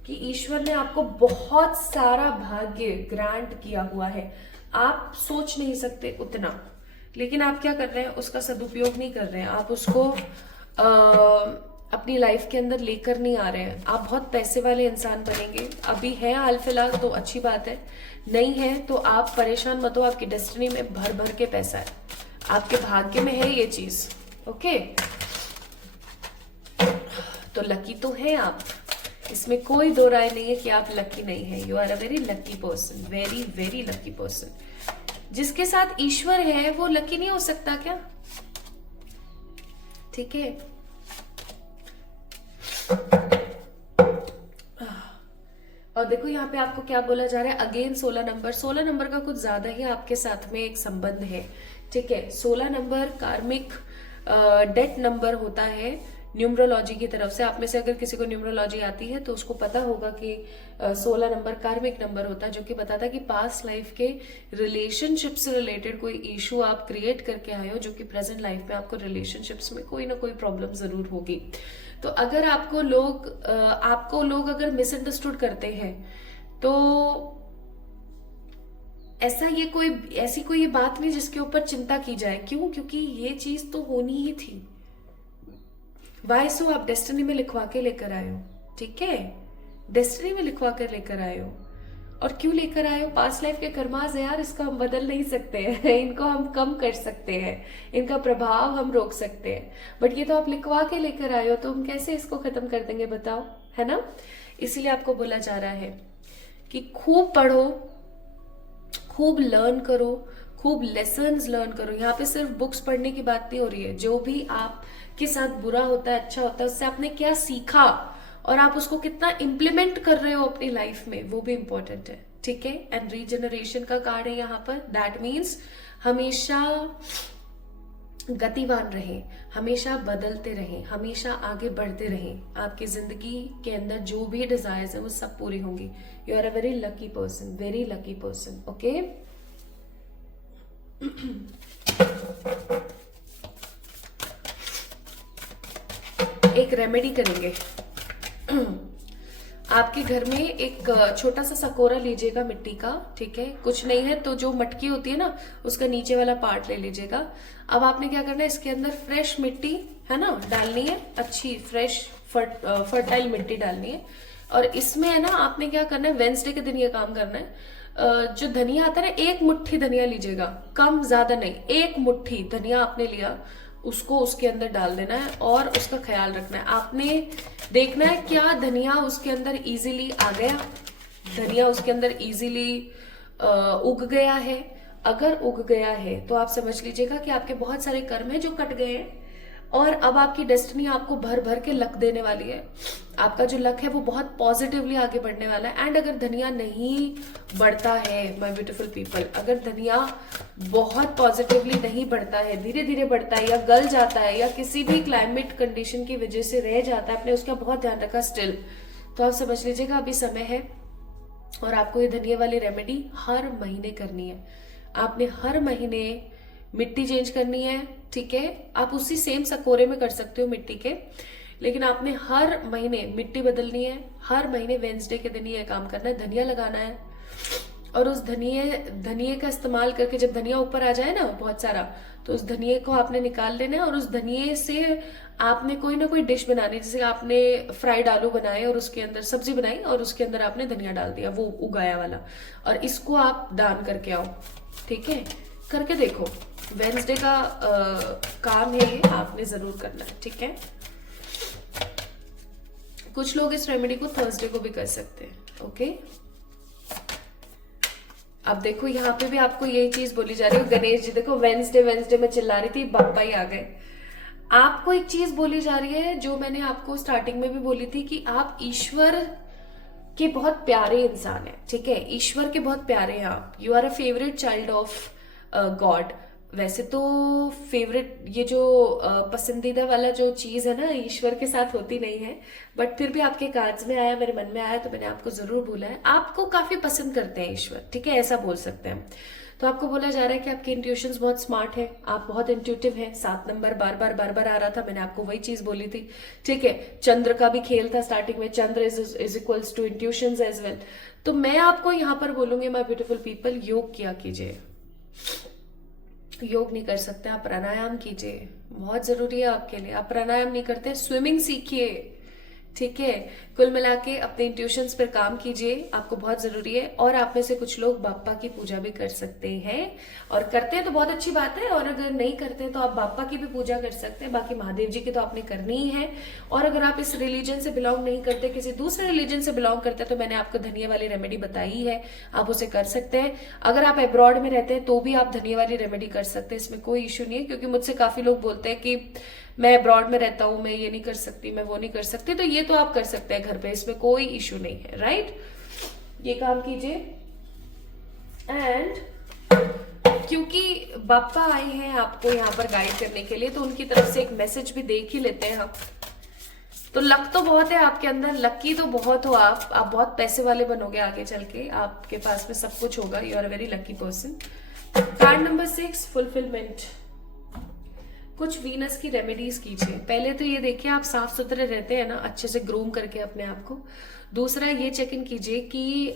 कि ईश्वर ने आपको बहुत सारा भाग्य ग्रांट किया हुआ है। आप सोच नहीं सकते उतना, लेकिन आप क्या कर रहे हैं? उसका सदुपयोग नहीं कर रहे हैं। आप उसको अपनी लाइफ के अंदर लेकर नहीं आ रहे हैं। आप बहुत पैसे वाले इंसान बनेंगे। अभी है हाल फिलहाल तो अच्छी बात है, नहीं है तो आप परेशान मत हो। आपकी डेस्टिनी में भर भर के पैसा है, आपके भाग्य में है ये चीज। ओके, तो लकी तो है आप, इसमें कोई दो राय नहीं है कि आप लकी नहीं है। You are a very lucky person, very very lucky person. जिसके साथ ईश्वर है वो लकी नहीं हो सकता क्या? ठीक है? और देखो यहाँ पे आपको क्या बोला जा रहा है, अगेन 16 नंबर का कुछ ज्यादा ही आपके साथ में एक संबंध है। ठीक है? 16 नंबर कार्मिक डेट नंबर होता है न्यूमरोलॉजी की तरफ से। आप में से अगर किसी को न्यूमरोलॉजी आती है तो उसको पता होगा कि 16 नंबर कार्मिक नंबर होता है, जो कि बताता है कि पास्ट लाइफ के रिलेशनशिप से रिलेटेड कोई इशू आप क्रिएट करके आए हो, जो कि प्रेजेंट लाइफ में आपको रिलेशनशिप्स में कोई ना कोई प्रॉब्लम जरूर होगी। तो अगर आपको लोग अगर मिसअंडरस्टूड करते हैं, तो ऐसी कोई ये बात नहीं जिसके ऊपर चिंता की जाए। क्यों? क्योंकि ये चीज तो होनी ही थी। वाई सो आप डेस्टिनी में लिखवा के लेकर आए हो। ठीक है? डेस्टिनी में लिखवा कर लेकर आए हो। और क्यों लेकर आए हो? पास्ट लाइफ के कर्मास है यार, इसको हम बदल नहीं सकते हैं, इनको हम कम कर सकते हैं, इनका प्रभाव हम रोक सकते हैं, बट ये तो आप लिखवा के लेकर आए हो, तो हम कैसे इसको खत्म कर देंगे बताओ, है ना? इसीलिए आपको बोला जा रहा है कि खूब पढ़ो, खूब लर्न करो, खूब लेसन्स लर्न करो। यहाँ पे सिर्फ बुक्स पढ़ने की बात नहीं हो रही है। जो भी आपके साथ बुरा होता है, अच्छा होता है, उससे आपने क्या सीखा और आप उसको कितना इम्प्लीमेंट कर रहे हो अपनी लाइफ में, वो भी इंपॉर्टेंट है। ठीक है? एंड रीजनरेशन का कार्ड है यहाँ पर। दैट मीन्स हमेशा गतिवान रहें, हमेशा बदलते रहें, हमेशा आगे बढ़ते रहें। आपकी जिंदगी के अंदर जो भी डिजायर्स है वो सब पूरी होंगी। You are a very lucky person, very lucky person. Okay, एक रेमेडी करेंगे। आपके घर में एक छोटा सा सकोरा लीजिएगा मिट्टी का। ठीक है? कुछ नहीं है तो जो मटकी होती है ना, उसका नीचे वाला पार्ट ले लीजिएगा। अब आपने क्या करना है, इसके अंदर फ्रेश मिट्टी है ना डालनी है, अच्छी फ्रेश फर्टाइल मिट्टी डालनी है। और इसमें है ना आपने क्या करना है, वेंसडे के दिन ये काम करना है। जो धनिया आता है ना, एक मुट्ठी धनिया लीजिएगा, कम ज्यादा नहीं, एक मुट्ठी धनिया आपने लिया, उसको उसके अंदर डाल देना है और उसका ख्याल रखना है। आपने देखना है क्या धनिया उसके अंदर इजीली आ गया, धनिया उसके अंदर इजीली उग गया है। अगर उग गया है तो आप समझ लीजिएगा कि आपके बहुत सारे कर्म हैं जो कट गए हैं और अब आपकी डेस्टिनी आपको भर भर के लक देने वाली है। आपका जो लक है वो बहुत पॉजिटिवली आगे बढ़ने वाला है। एंड अगर धनिया नहीं बढ़ता है माय ब्यूटीफुल पीपल, अगर धनिया बहुत पॉजिटिवली नहीं बढ़ता है, धीरे धीरे बढ़ता है या गल जाता है या किसी भी क्लाइमेट कंडीशन की वजह से रह जाता है, आपने उसका बहुत ध्यान रखा स्टिल, तो आप समझ लीजिएगा अभी समय है और आपको ये धनिया वाली रेमेडी हर महीने करनी है। आपने हर महीने मिट्टी चेंज करनी है। ठीक है? आप उसी सेम सकोरे में कर सकते हो मिट्टी के। लेकिन आपने हर महीने मिट्टी बदलनी है, हर महीने वेंसडे के दिन ये काम करना है, धनिया लगाना है, और उस धनिए का इस्तेमाल करके जब धनिया ऊपर आ जाए ना बहुत सारा, तो उस धनिए को आपने निकाल लेना है और उस धनिए से आपने कोई ना कोई डिश बनानी, जैसे आपने फ्राइड आलू बनाए और उसके अंदर सब्जी बनाई और उसके अंदर आपने धनिया डाल दिया, वो उगाया वाला, और इसको आप दान करके आओ। ठीक है, करके देखो, वेंसडे का काम है ये, आपने जरूर करना है। ठीक है, कुछ लोग इस रेमेडी को थर्सडे को भी कर सकते हैं। ओके, अब देखो यहाँ पे भी आपको यही चीज बोली जा रही है। गणेश जी देखो, वेंसडे वेंसडे में चिल्ला रही थी, बापा ही आ गए। आपको एक चीज बोली जा रही है जो मैंने आपको स्टार्टिंग में भी बोली थी कि आप ईश्वर के बहुत प्यारे इंसान हैं। ठीक है, ईश्वर के बहुत प्यारे हैं आप, you are a favourite child of God. वैसे तो फेवरेट ये जो पसंदीदा वाला जो चीज है ना, ईश्वर के साथ होती नहीं है, बट फिर भी आपके कार्ड्स में आया, मेरे मन में आया, तो मैंने आपको जरूर बोला है। आपको काफी पसंद करते हैं ईश्वर, ठीक है, ऐसा बोल सकते हैं। तो आपको बोला जा रहा है कि आपके इंट्यूशंस बहुत स्मार्ट है, आप बहुत इंट्यूटिव हैं। 7 नंबर बार बार आ रहा था, मैंने आपको वही चीज बोली थी। ठीक है, चंद्र का भी खेल था स्टार्टिंग में, चंद्र is equals to intuitions as well. तो मैं आपको यहाँ पर बोलूंगी माय ब्यूटीफुल पीपल, योग किया कीजिए। योग नहीं कर सकते आप प्राणायाम कीजिए, बहुत जरूरी है आपके लिए। आप प्राणायाम नहीं करते, स्विमिंग सीखिए। ठीक है, कुल मिला के अपने इंट्यूशंस पर काम कीजिए, आपको बहुत जरूरी है। और आप में से कुछ लोग बाप्पा की पूजा भी कर सकते हैं, और करते हैं तो बहुत अच्छी बात है, और अगर नहीं करते तो आप बाप्पा की भी पूजा कर सकते हैं। बाकी महादेव जी की तो आपने करनी ही है। और अगर आप इस रिलीजन से बिलोंग नहीं करते, किसी दूसरे रिलीजन से बिलोंग करते हैं, तो मैंने आपको धनिया वाली रेमेडी बताई है, आप उसे कर सकते हैं। अगर आप अब्रॉड में रहते हैं तो भी आप धनिया वाली रेमेडी कर सकते हैं, इसमें कोई इश्यू नहीं है। क्योंकि मुझसे काफी लोग बोलते हैं कि मैं अब्रॉड में रहता हूं, मैं ये नहीं कर सकती, मैं वो नहीं कर सकती, तो ये तो आप कर सकते हैं घर पे, इसमें कोई इश्यू नहीं है। राइट, ये काम कीजिए। एंड क्योंकि बाप्पा आए हैं आपको यहाँ पर गाइड करने के लिए, तो उनकी तरफ से एक मैसेज भी देख ही लेते हैं हम। तो लक तो बहुत है आपके अंदर, लकी तो बहुत हो आप बहुत पैसे वाले बनोगे आगे चल के, आपके पास में सब कुछ होगा, you are a very lucky person. Card number 6, fulfilment. कुछ वीनस की रेमेडीज कीजिए। पहले तो ये देखिए आप साफ सुथरे रहते हैं ना, अच्छे से ग्रूम करके अपने आप को। दूसरा ये चेक इन कीजिए कि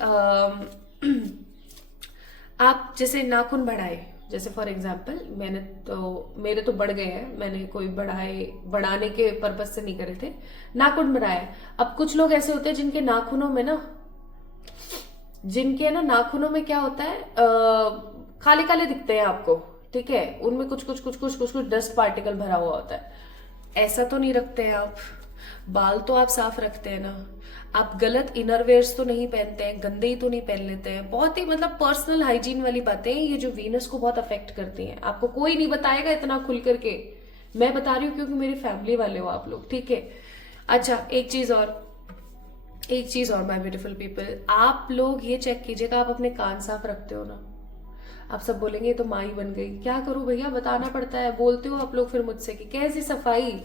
आप जैसे नाखून बढ़ाए, जैसे फॉर एग्जाम्पल मेरे तो बढ़ गए हैं, मैंने कोई बढ़ाने के पर्पज से नहीं करे थे, नाखून बढ़ाए। अब कुछ लोग ऐसे होते हैं जिनके नाखूनों में नाखूनों में क्या होता है, काले काले दिखते हैं आपको। ठीक है, उनमें कुछ डस्ट पार्टिकल भरा हुआ होता है। ऐसा तो नहीं रखते हैं आप। बाल तो आप साफ रखते हैं ना, आप गलत इनरवेयर्स तो नहीं पहनते हैं, गंदे ही तो नहीं पहन लेते हैं। बहुत ही मतलब पर्सनल हाइजीन वाली बातें ये जो वीनस को बहुत अफेक्ट करती हैं। आपको कोई नहीं बताएगा इतना खुल करके, मैं बता रही हूँ क्योंकि मेरी फैमिली वाले हो आप लोग। ठीक है, अच्छा एक चीज और माय ब्यूटीफुल पीपल, आप लोग ये चेक कीजिएगा, आप अपने कान साफ रखते हो ना। आप सब बोलेंगे ये तो माँ ही बन गई, क्या करूं भैया, बताना पड़ता है। बोलते हो आप लोग फिर मुझसे कि कैसी सफाई,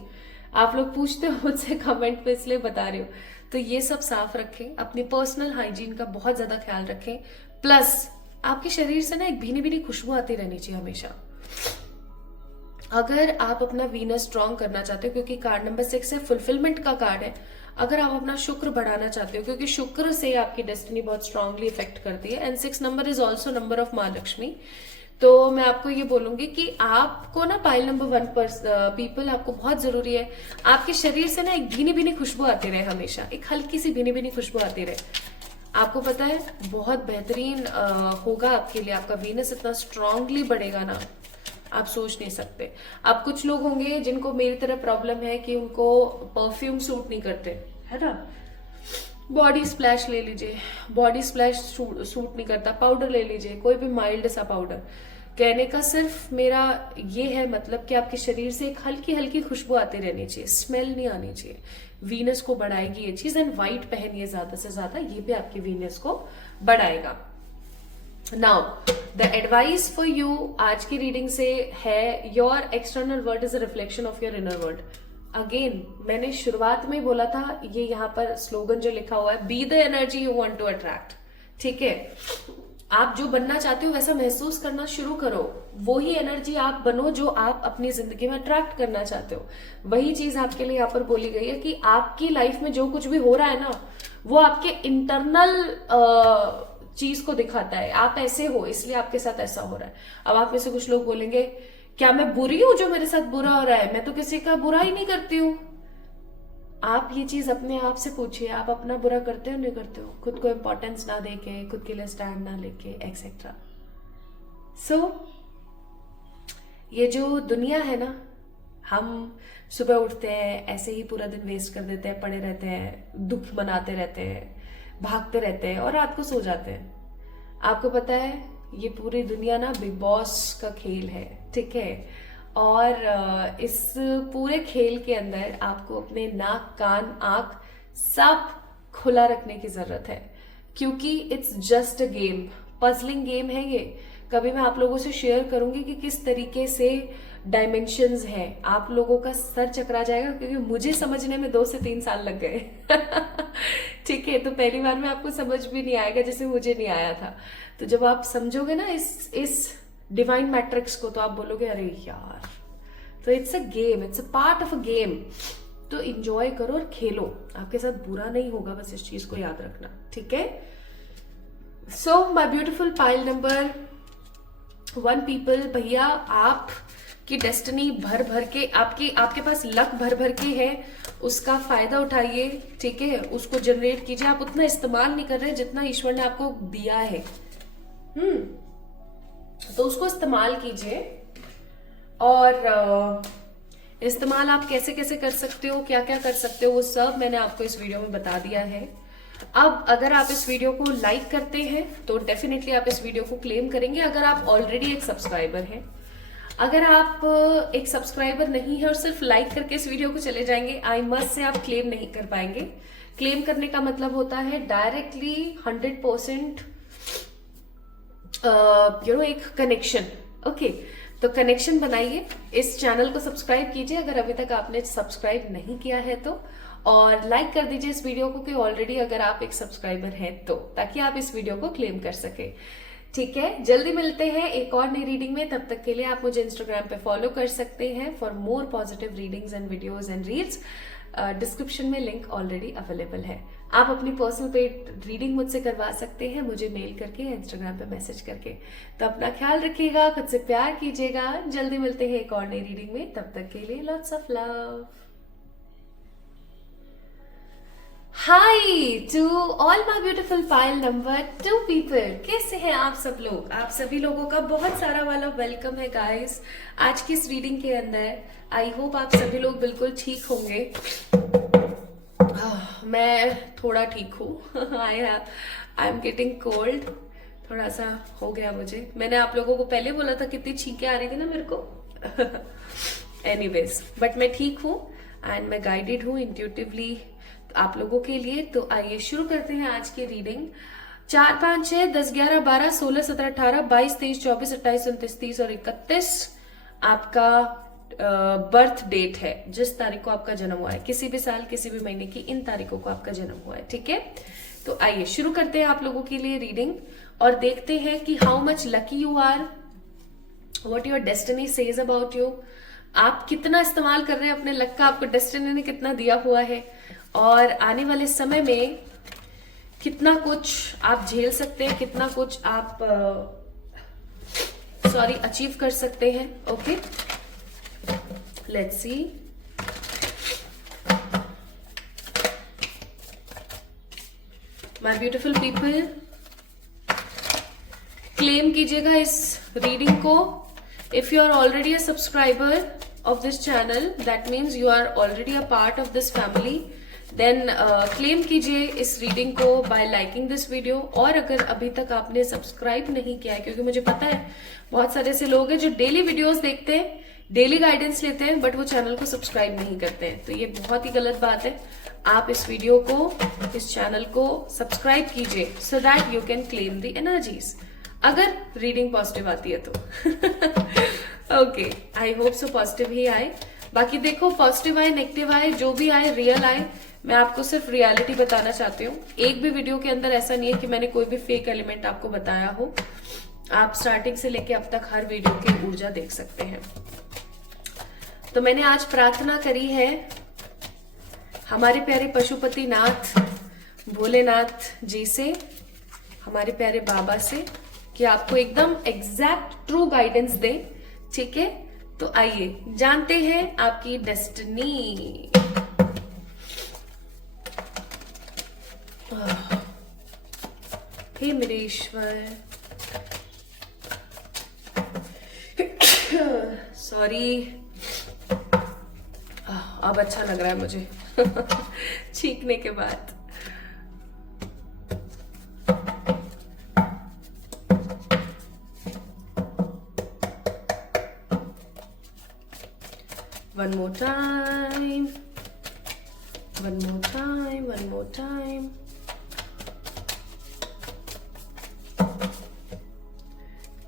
आप लोग पूछते हो मुझसे कमेंट पे, इसलिए बता रही हूँ। तो ये सब साफ रखें, अपनी पर्सनल हाइजीन का बहुत ज्यादा ख्याल रखें। प्लस आपके शरीर से ना एक भीनी भीनी खुशबू आती रहनी चाहिए हमेशा। अगर आप अपना वीनस स्ट्रॉन्ग करना चाहते हो, क्योंकि कार्ड नंबर 6 है, फुलफिलमेंट का कार्ड है। अगर आप अपना शुक्र बढ़ाना चाहते हो, क्योंकि शुक्र से आपकी डेस्टिनी बहुत स्ट्रांगली इफेक्ट करती है, and 6 number is also number of माँ लक्ष्मी। तो मैं आपको ये बोलूंगी कि आपको ना पाइल नंबर 1 पर पीपल, आपको बहुत जरूरी है आपके शरीर से ना एक भीनी भीनी खुशबू आती रहे, हमेशा एक हल्की सी भीनी भीनी खुशबू आती रहे। आपको पता है बहुत बेहतरीन होगा आपके लिए, आपका वीनस इतना स्ट्रांगली बढ़ेगा ना, आप सोच नहीं सकते। अब कुछ लोग होंगे जिनको मेरी तरह प्रॉब्लम है कि उनको परफ्यूम सूट नहीं करते, है ना। बॉडी स्प्लैश ले लीजिए, बॉडी स्प्लैश सूट नहीं करता, पाउडर ले लीजिए, कोई भी माइल्ड सा पाउडर। कहने का सिर्फ मेरा ये है मतलब कि आपके शरीर से एक हल्की हल्की खुशबू आती रहनी चाहिए, स्मेल नहीं आनी चाहिए। वीनस को बढ़ाएगी ये चीज। एंड व्हाइट पहनिए ज्यादा से ज्यादा, ये भी आपकी वीनस को बढ़ाएगा। Now the advice for you आज की रीडिंग से है, your external world is a reflection of your inner world. Again मैंने शुरुआत में बोला था, ये यहाँ पर स्लोगन जो लिखा हुआ है, be the energy you want to attract. ठीक है, आप जो बनना चाहते हो वैसा महसूस करना शुरू करो। वही एनर्जी आप बनो जो आप अपनी जिंदगी में अट्रैक्ट करना चाहते हो। वही चीज आपके लिए यहाँ पर बोली गई है कि आपकी लाइफ में जो कुछ भी हो रहा है ना, वो आपके इंटरनल चीज को दिखाता है। आप ऐसे हो इसलिए आपके साथ ऐसा हो रहा है। अब आप में से कुछ लोग बोलेंगे, क्या मैं बुरी हूं जो मेरे साथ बुरा हो रहा है? मैं तो किसी का बुरा ही नहीं करती हूँ। आप ये चीज अपने आप से पूछिए, आप अपना बुरा करते हो नहीं करते हो? खुद को इंपॉर्टेंस ना देके, खुद के लिए स्टैंड ना लेके, एक्सेट्रा। सो ये जो दुनिया है ना, हम सुबह उठते हैं ऐसे ही पूरा दिन वेस्ट कर देते हैं, पड़े रहते हैं, दुख मनाते रहते हैं, भागते रहते हैं और रात को सो जाते हैं। आपको पता है ये पूरी दुनिया ना बिग बॉस का खेल है, ठीक है? और इस पूरे खेल के अंदर आपको अपने नाक, कान, आंख सब खुला रखने की जरूरत है, क्योंकि it's just a game, puzzling game है ये। कभी मैं आप लोगों से शेयर करूंगी कि किस तरीके से डायमेंशंस हैं। आप लोगों का सर चकरा जाएगा, क्योंकि मुझे समझने में 2 से 3 साल लग गए। ठीक है, तो पहली बार में आपको समझ भी नहीं आएगा जैसे मुझे नहीं आया था। तो जब आप समझोगे ना इस डिवाइन मैट्रिक्स को, तो आप बोलोगे अरे यार, तो it's a game, it's a part of a game. तो इंजॉय करो और खेलो, आपके साथ बुरा नहीं होगा, बस इस चीज को याद रखना, ठीक है? सो my beautiful pile number 1 people, भैया आप की डेस्टिनी भर भर के आपके पास लक भर भर के है, उसका फायदा उठाइए, ठीक है? उसको जनरेट कीजिए। आप उतना इस्तेमाल नहीं कर रहे जितना ईश्वर ने आपको दिया है, तो उसको इस्तेमाल कीजिए। और इस्तेमाल आप कैसे कैसे कर सकते हो, क्या क्या कर सकते हो, वो सब मैंने आपको इस वीडियो में बता दिया है। अब अगर आप इस वीडियो को लाइक करते हैं तो डेफिनेटली आप इस वीडियो को क्लेम करेंगे, अगर आप ऑलरेडी एक सब्सक्राइबर हैं। अगर आप एक सब्सक्राइबर नहीं है और सिर्फ लाइक करके इस वीडियो को चले जाएंगे, आई मस्ट से आप क्लेम नहीं कर पाएंगे। क्लेम करने का मतलब होता है डायरेक्टली 100% एक कनेक्शन। ओके, तो कनेक्शन बनाइए, इस चैनल को सब्सक्राइब कीजिए अगर अभी तक आपने सब्सक्राइब नहीं किया है तो, और लाइक कर दीजिए इस वीडियो को कि ऑलरेडी अगर आप एक सब्सक्राइबर हैं तो, ताकि आप इस वीडियो को क्लेम कर सके, ठीक है? जल्दी मिलते हैं एक और नई रीडिंग में। तब तक के लिए आप मुझे इंस्टाग्राम पे फॉलो कर सकते हैं for more positive readings and videos and reels. Description में लिंक ऑलरेडी अवेलेबल है। आप अपनी पर्सनल पेड रीडिंग मुझसे करवा सकते हैं, मुझे मेल करके या इंस्टाग्राम पे मैसेज करके। तो अपना ख्याल रखिएगा, खुद से प्यार कीजिएगा। जल्दी मिलते हैं एक और नई रीडिंग में, तब तक के लिए lots of love. Hi to all my beautiful pile number 2 people, कैसे हैं आप सब लोग? आप सभी लोगों का बहुत सारा वाला वेलकम है गाइस आज की इस रीडिंग के अंदर। आई होप आप सभी लोग बिल्कुल ठीक होंगे। मैं थोड़ा ठीक हूँ। आई एम गेटिंग कोल्ड, थोड़ा सा हो गया मुझे। मैंने आप लोगों को पहले बोला था कितनी छींकें आ रही थी ना मेरे को। एनीवेज, बट मैं ठीक हूँ एंड मैं गाइडेड हूँ इंट्यूटिवली आप लोगों के लिए। तो आइए शुरू करते हैं आज की रीडिंग। 4, 5, 6, 10, 11, 12, 16, 17, 18, 22, 23, 24, 28, 29, 30 और 31 आपका बर्थ डेट है, जिस तारीख को आपका जन्म हुआ है। किसी भी साल, किसी भी महीने की इन तारीखों को आपका जन्म हुआ है, ठीक है? तो आइए शुरू करते हैं आप लोगों के लिए रीडिंग और देखते हैं कि how much lucky you are, what your destiny says about you. आप कितना इस्तेमाल कर रहे हैं अपने लक का, आपको डेस्टिनी ने कितना दिया हुआ है, और आने वाले समय में कितना कुछ आप झेल सकते हैं, कितना कुछ आप अचीव कर सकते हैं। Okay, let's see. My beautiful people, claim कीजिएगा इस रीडिंग को। If you are already a subscriber of this channel, that means you are already a part of this family, then claim कीजिए इस रीडिंग को by liking this video। और अगर अभी तक आपने सब्सक्राइब नहीं किया है, क्योंकि मुझे पता है बहुत सारे ऐसे लोग हैं जो डेली वीडियोस देखते हैं, डेली गाइडेंस लेते हैं, बट वो चैनल को सब्सक्राइब नहीं करते हैं, तो ये बहुत ही गलत बात है। आप इस वीडियो को, इस चैनल को सब्सक्राइब कीजिए so that you can claim the energies, अगर रीडिंग पॉजिटिव आती है तो। Okay, I hope so positive ही आए। बाकी देखो, पॉजिटिव आए, नेगेटिव आए, जो भी आए, रियल आए, मैं आपको सिर्फ रियलिटी बताना चाहती हूँ। एक भी वीडियो के अंदर ऐसा नहीं है कि मैंने कोई भी फेक एलिमेंट आपको बताया हो। आप स्टार्टिंग से लेके अब तक हर वीडियो की ऊर्जा देख सकते हैं। तो मैंने आज प्रार्थना करी है हमारे प्यारे पशुपति नाथ भोलेनाथ जी से, हमारे प्यारे बाबा से, कि आपको एकदम एग्जैक्ट ट्रू गाइडेंस दे। ठीक है, तो आइए जानते हैं आपकी डेस्टिनी। हे मेरे ईश्वर, सॉरी, अब अच्छा लग रहा है मुझे छींकने के बाद। One more time, one more time, one more time.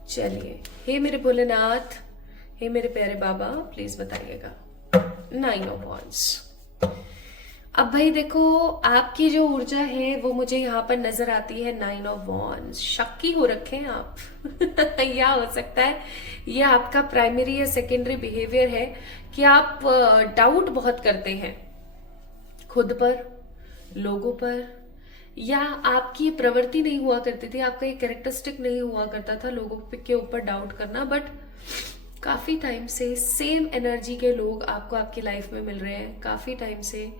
चलिए, हे मेरे भोलेनाथ, हे मेरे प्यारे बाबा, प्लीज बताइएगा। 9 ऑफ वॉन्ड्स। अब भाई देखो, आपकी जो ऊर्जा है वो मुझे यहाँ पर नजर आती है 9 ऑफ वॉन्ड्स। शक्की हो रखे हैं आप या हो सकता है ये आपका प्राइमरी या सेकेंडरी बिहेवियर है कि आप डाउट बहुत करते हैं खुद पर, लोगों पर, या आपकी प्रवृत्ति नहीं हुआ करती थी, आपका ये कैरेक्टरिस्टिक नहीं हुआ करता था लोगों के ऊपर डाउट करना। बट काफी टाइम से सेम एनर्जी के लोग आपको आपकी लाइफ में मिल रहे हैं। काफी टाइम से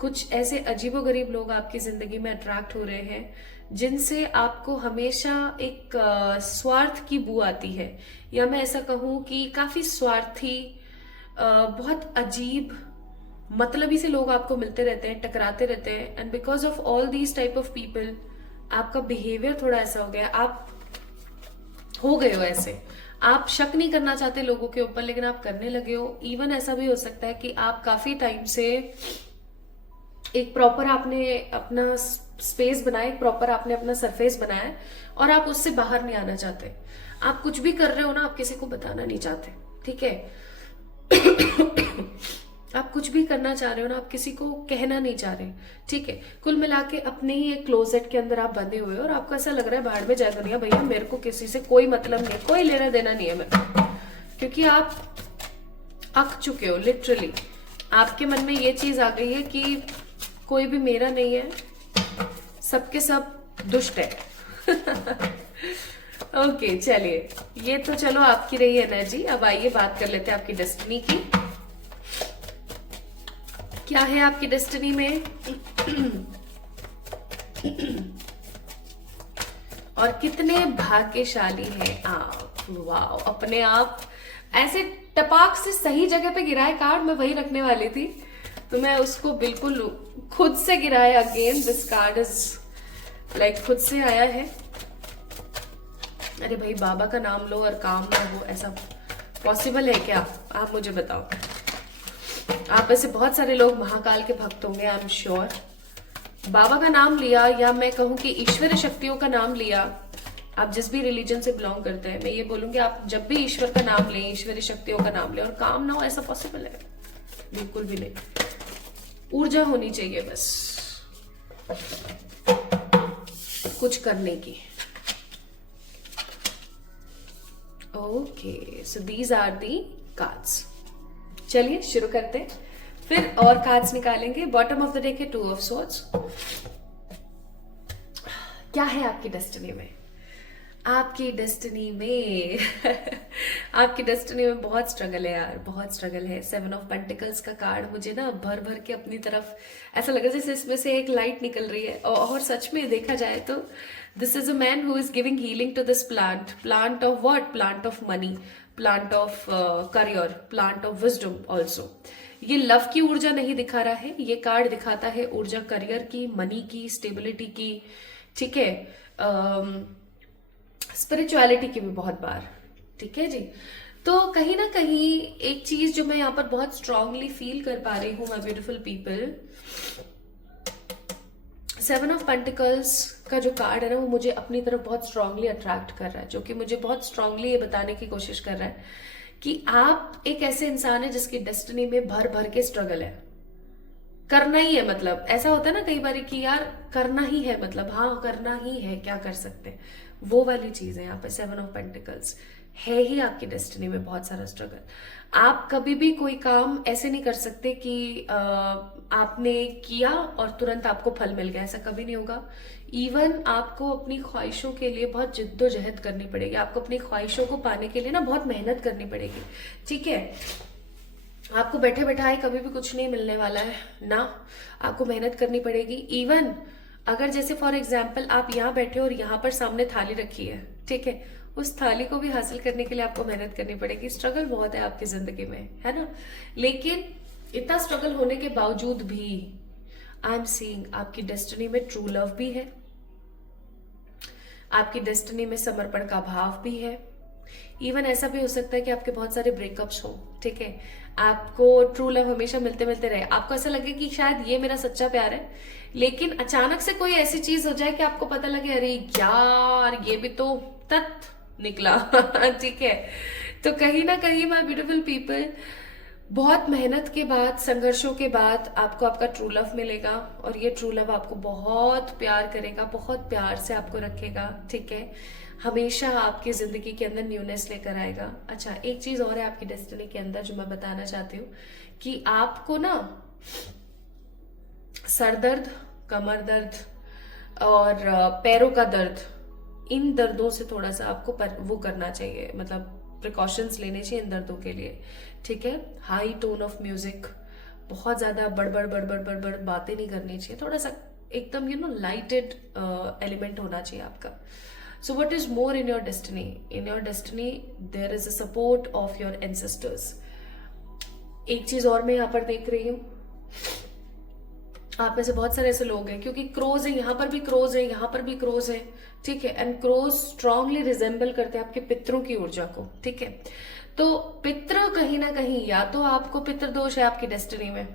कुछ ऐसे अजीबोगरीब लोग आपकी जिंदगी में अट्रैक्ट हो रहे हैं जिनसे आपको हमेशा एक स्वार्थ की बू आती है, या मैं ऐसा कहूं कि काफी स्वार्थी, बहुत अजीब मतलबी से लोग आपको मिलते रहते हैं, टकराते रहते हैं। And because of all these type of people आपका बिहेवियर थोड़ा ऐसा हो गया, आप हो गए हो ऐसे। आप शक नहीं करना चाहते लोगों के ऊपर, लेकिन आप करने लगे हो। इवन ऐसा भी हो सकता है कि आप काफी टाइम से एक प्रॉपर आपने अपना स्पेस बनाया, एक प्रॉपर आपने अपना सरफेस बनाया और आप उससे बाहर नहीं आना चाहते। आप कुछ भी कर रहे हो ना, आप किसी को बताना नहीं चाहते। ठीक है आप कुछ भी करना चाह रहे हो ना, आप किसी को कहना नहीं चाह रहे। ठीक है, कुल मिला के अपने ही एक क्लोजेट के अंदर आप बंधे हुए हो और आपको ऐसा लग रहा है बाहर में जाए दुनिया, भैया मेरे को किसी से कोई मतलब नहीं है, कोई लेना देना नहीं है मेरे, क्योंकि आप अक चुके हो। लिटरली आपके मन में ये चीज आ गई है कि कोई भी मेरा नहीं है, सबके सब दुष्ट है ओके चलिए, ये तो चलो आपकी रही एनर्जी। अब आइए बात कर लेते हैं आपकी डेस्टिनी की। क्या है आपकी डेस्टिनी में और कितने भाग्यशाली हैं आप। वाओ, अपने आप ऐसे टपाक से सही जगह पे गिराए कार्ड, मैं वही रखने वाली थी तो मैं उसको बिल्कुल खुद से गिराया। Again this card is like खुद से आया है। अरे भाई, बाबा का नाम लो और काम ना हो, ऐसा पॉसिबल है क्या? आप मुझे बताओ। आप ऐसे बहुत सारे लोग महाकाल के भक्त होंगे, आई एम श्योर। बाबा का नाम लिया, या मैं कहूं कि ईश्वरीय शक्तियों का नाम लिया, आप जिस भी रिलीजन से बिलोंग करते हैं, मैं ये बोलूंगी आप जब भी ईश्वर का नाम लें, ईश्वरीय शक्तियों का नाम लें और काम ना हो, ऐसा पॉसिबल है? बिल्कुल भी नहीं। ऊर्जा होनी चाहिए बस कुछ करने की। Okay, so these are the cards. चलिए शुरू करते हैं, फिर और कार्ड्स निकालेंगे। बॉटम ऑफ द डेक है 2 ऑफ स्वॉर्ड्स। क्या है आपकी डेस्टिनी में? आपकी डेस्टिनी में आपकी डेस्टिनी में बहुत स्ट्रगल है यार, बहुत स्ट्रगल है। 7 ऑफ पेंटिकल्स का कार्ड मुझे ना भर भर के अपनी तरफ ऐसा लग रहा है जैसे इसमें से एक लाइट निकल रही है। और सच में देखा जाए तो this is a man who is giving healing to this plant. Plant of what? Plant of money, plant of career, plant of wisdom also. ये लव की ऊर्जा नहीं दिखा रहा है, ये कार्ड दिखाता है ऊर्जा करियर की, मनी की, स्टेबिलिटी की। ठीक है, स्पिरिचुअलिटी की भी बहुत बार। ठीक है जी, तो कहीं ना कहीं एक चीज जो मैं यहाँ पर बहुत स्ट्रांगली फील कर पा रही हूँ my beautiful people, 7 of pentacles का जो कार्ड है ना, वो मुझे अपनी तरफ बहुत स्ट्रांगली अट्रैक्ट कर रहा है, जो कि मुझे बहुत स्ट्रांगली ये बताने की कोशिश कर रहा है कि आप एक ऐसे इंसान है जिसकी डेस्टिनी में भर भर के स्ट्रगल है। करना ही है, मतलब ऐसा होता है ना कई बार कि यार करना ही है, मतलब हाँ करना ही है, क्या कर सकते हैं, वो वाली चीज है यहाँ पे। 7 ऑफ पेंटिकल्स है ही आपकी डेस्टिनी में बहुत सारा स्ट्रगल। आप कभी भी कोई काम ऐसे नहीं कर सकते कि आपने किया और तुरंत आपको फल मिल गया, ऐसा कभी नहीं होगा। इवन आपको अपनी ख्वाहिशों के लिए बहुत जिद्दोजहद करनी पड़ेगी, आपको अपनी ख्वाहिशों को पाने के लिए ना बहुत मेहनत करनी पड़ेगी, ठीक है। आपको बैठे बैठाए कभी भी कुछ नहीं मिलने वाला है ना, आपको मेहनत करनी पड़ेगी। इवन अगर जैसे फॉर एग्जाम्पल आप यहाँ बैठे हो और यहाँ पर सामने थाली रखी है, ठीक है, उस थाली को भी हासिल करने के लिए आपको मेहनत करनी पड़ेगी। स्ट्रगल बहुत है आपकी जिंदगी में, है ना। लेकिन इतना स्ट्रगल होने के बावजूद भी आई एम सीइंग आपकी डेस्टिनी में ट्रू लव भी है, आपकी डेस्टिनी में समर्पण का भाव भी है। इवन ऐसा भी हो सकता है कि आपके बहुत सारे ब्रेकअप्स हो, ठीक है, आपको ट्रू लव हमेशा मिलते मिलते रहे, आपको ऐसा लगे कि शायद ये मेरा सच्चा प्यार है, लेकिन अचानक से कोई ऐसी चीज हो जाए कि आपको पता लगे अरे यार ये भी तो तत् निकला ठीक है। तो कहीं ना कहीं माय ब्यूटीफुल पीपल, बहुत मेहनत के बाद, संघर्षों के बाद आपको आपका ट्रू लव मिलेगा, और ये ट्रू लव आपको बहुत प्यार करेगा, बहुत प्यार से आपको रखेगा, ठीक है, हमेशा आपकी जिंदगी के अंदर न्यूनेस लेकर आएगा। अच्छा, एक चीज और है आपकी डेस्टिनी के अंदर जो मैं बताना चाहती हूँ कि आपको ना सर दर्द, कमर दर्द और पैरों का दर्द, इन दर्दों से थोड़ा सा आपको वो करना चाहिए, मतलब प्रिकॉशंस लेने चाहिए इन दर्दों के लिए, ठीक है। हाई टोन ऑफ म्यूजिक, बहुत ज्यादा बड़बड़ बड़बड़ बड़बड़ बातें नहीं करनी चाहिए, थोड़ा सा एकदम लाइटेड एलिमेंट होना चाहिए आपका। So what is more in your destiny? In your destiny there is a support of your ancestors. एक चीज और मैं यहाँ पर देख रही हूँ, आप में से बहुत सारे ऐसे लोग हैं, क्योंकि क्रोज है, यहाँ पर भी क्रोज है, यहाँ पर भी क्रोज है, ठीक है, एंड क्रोज स्ट्रांगली रिजेंबल करते हैं आपके पितरों की ऊर्जा को, ठीक है। तो पितृ कहीं ना कहीं, या तो आपको पितृदोष है आपकी डेस्टिनी में,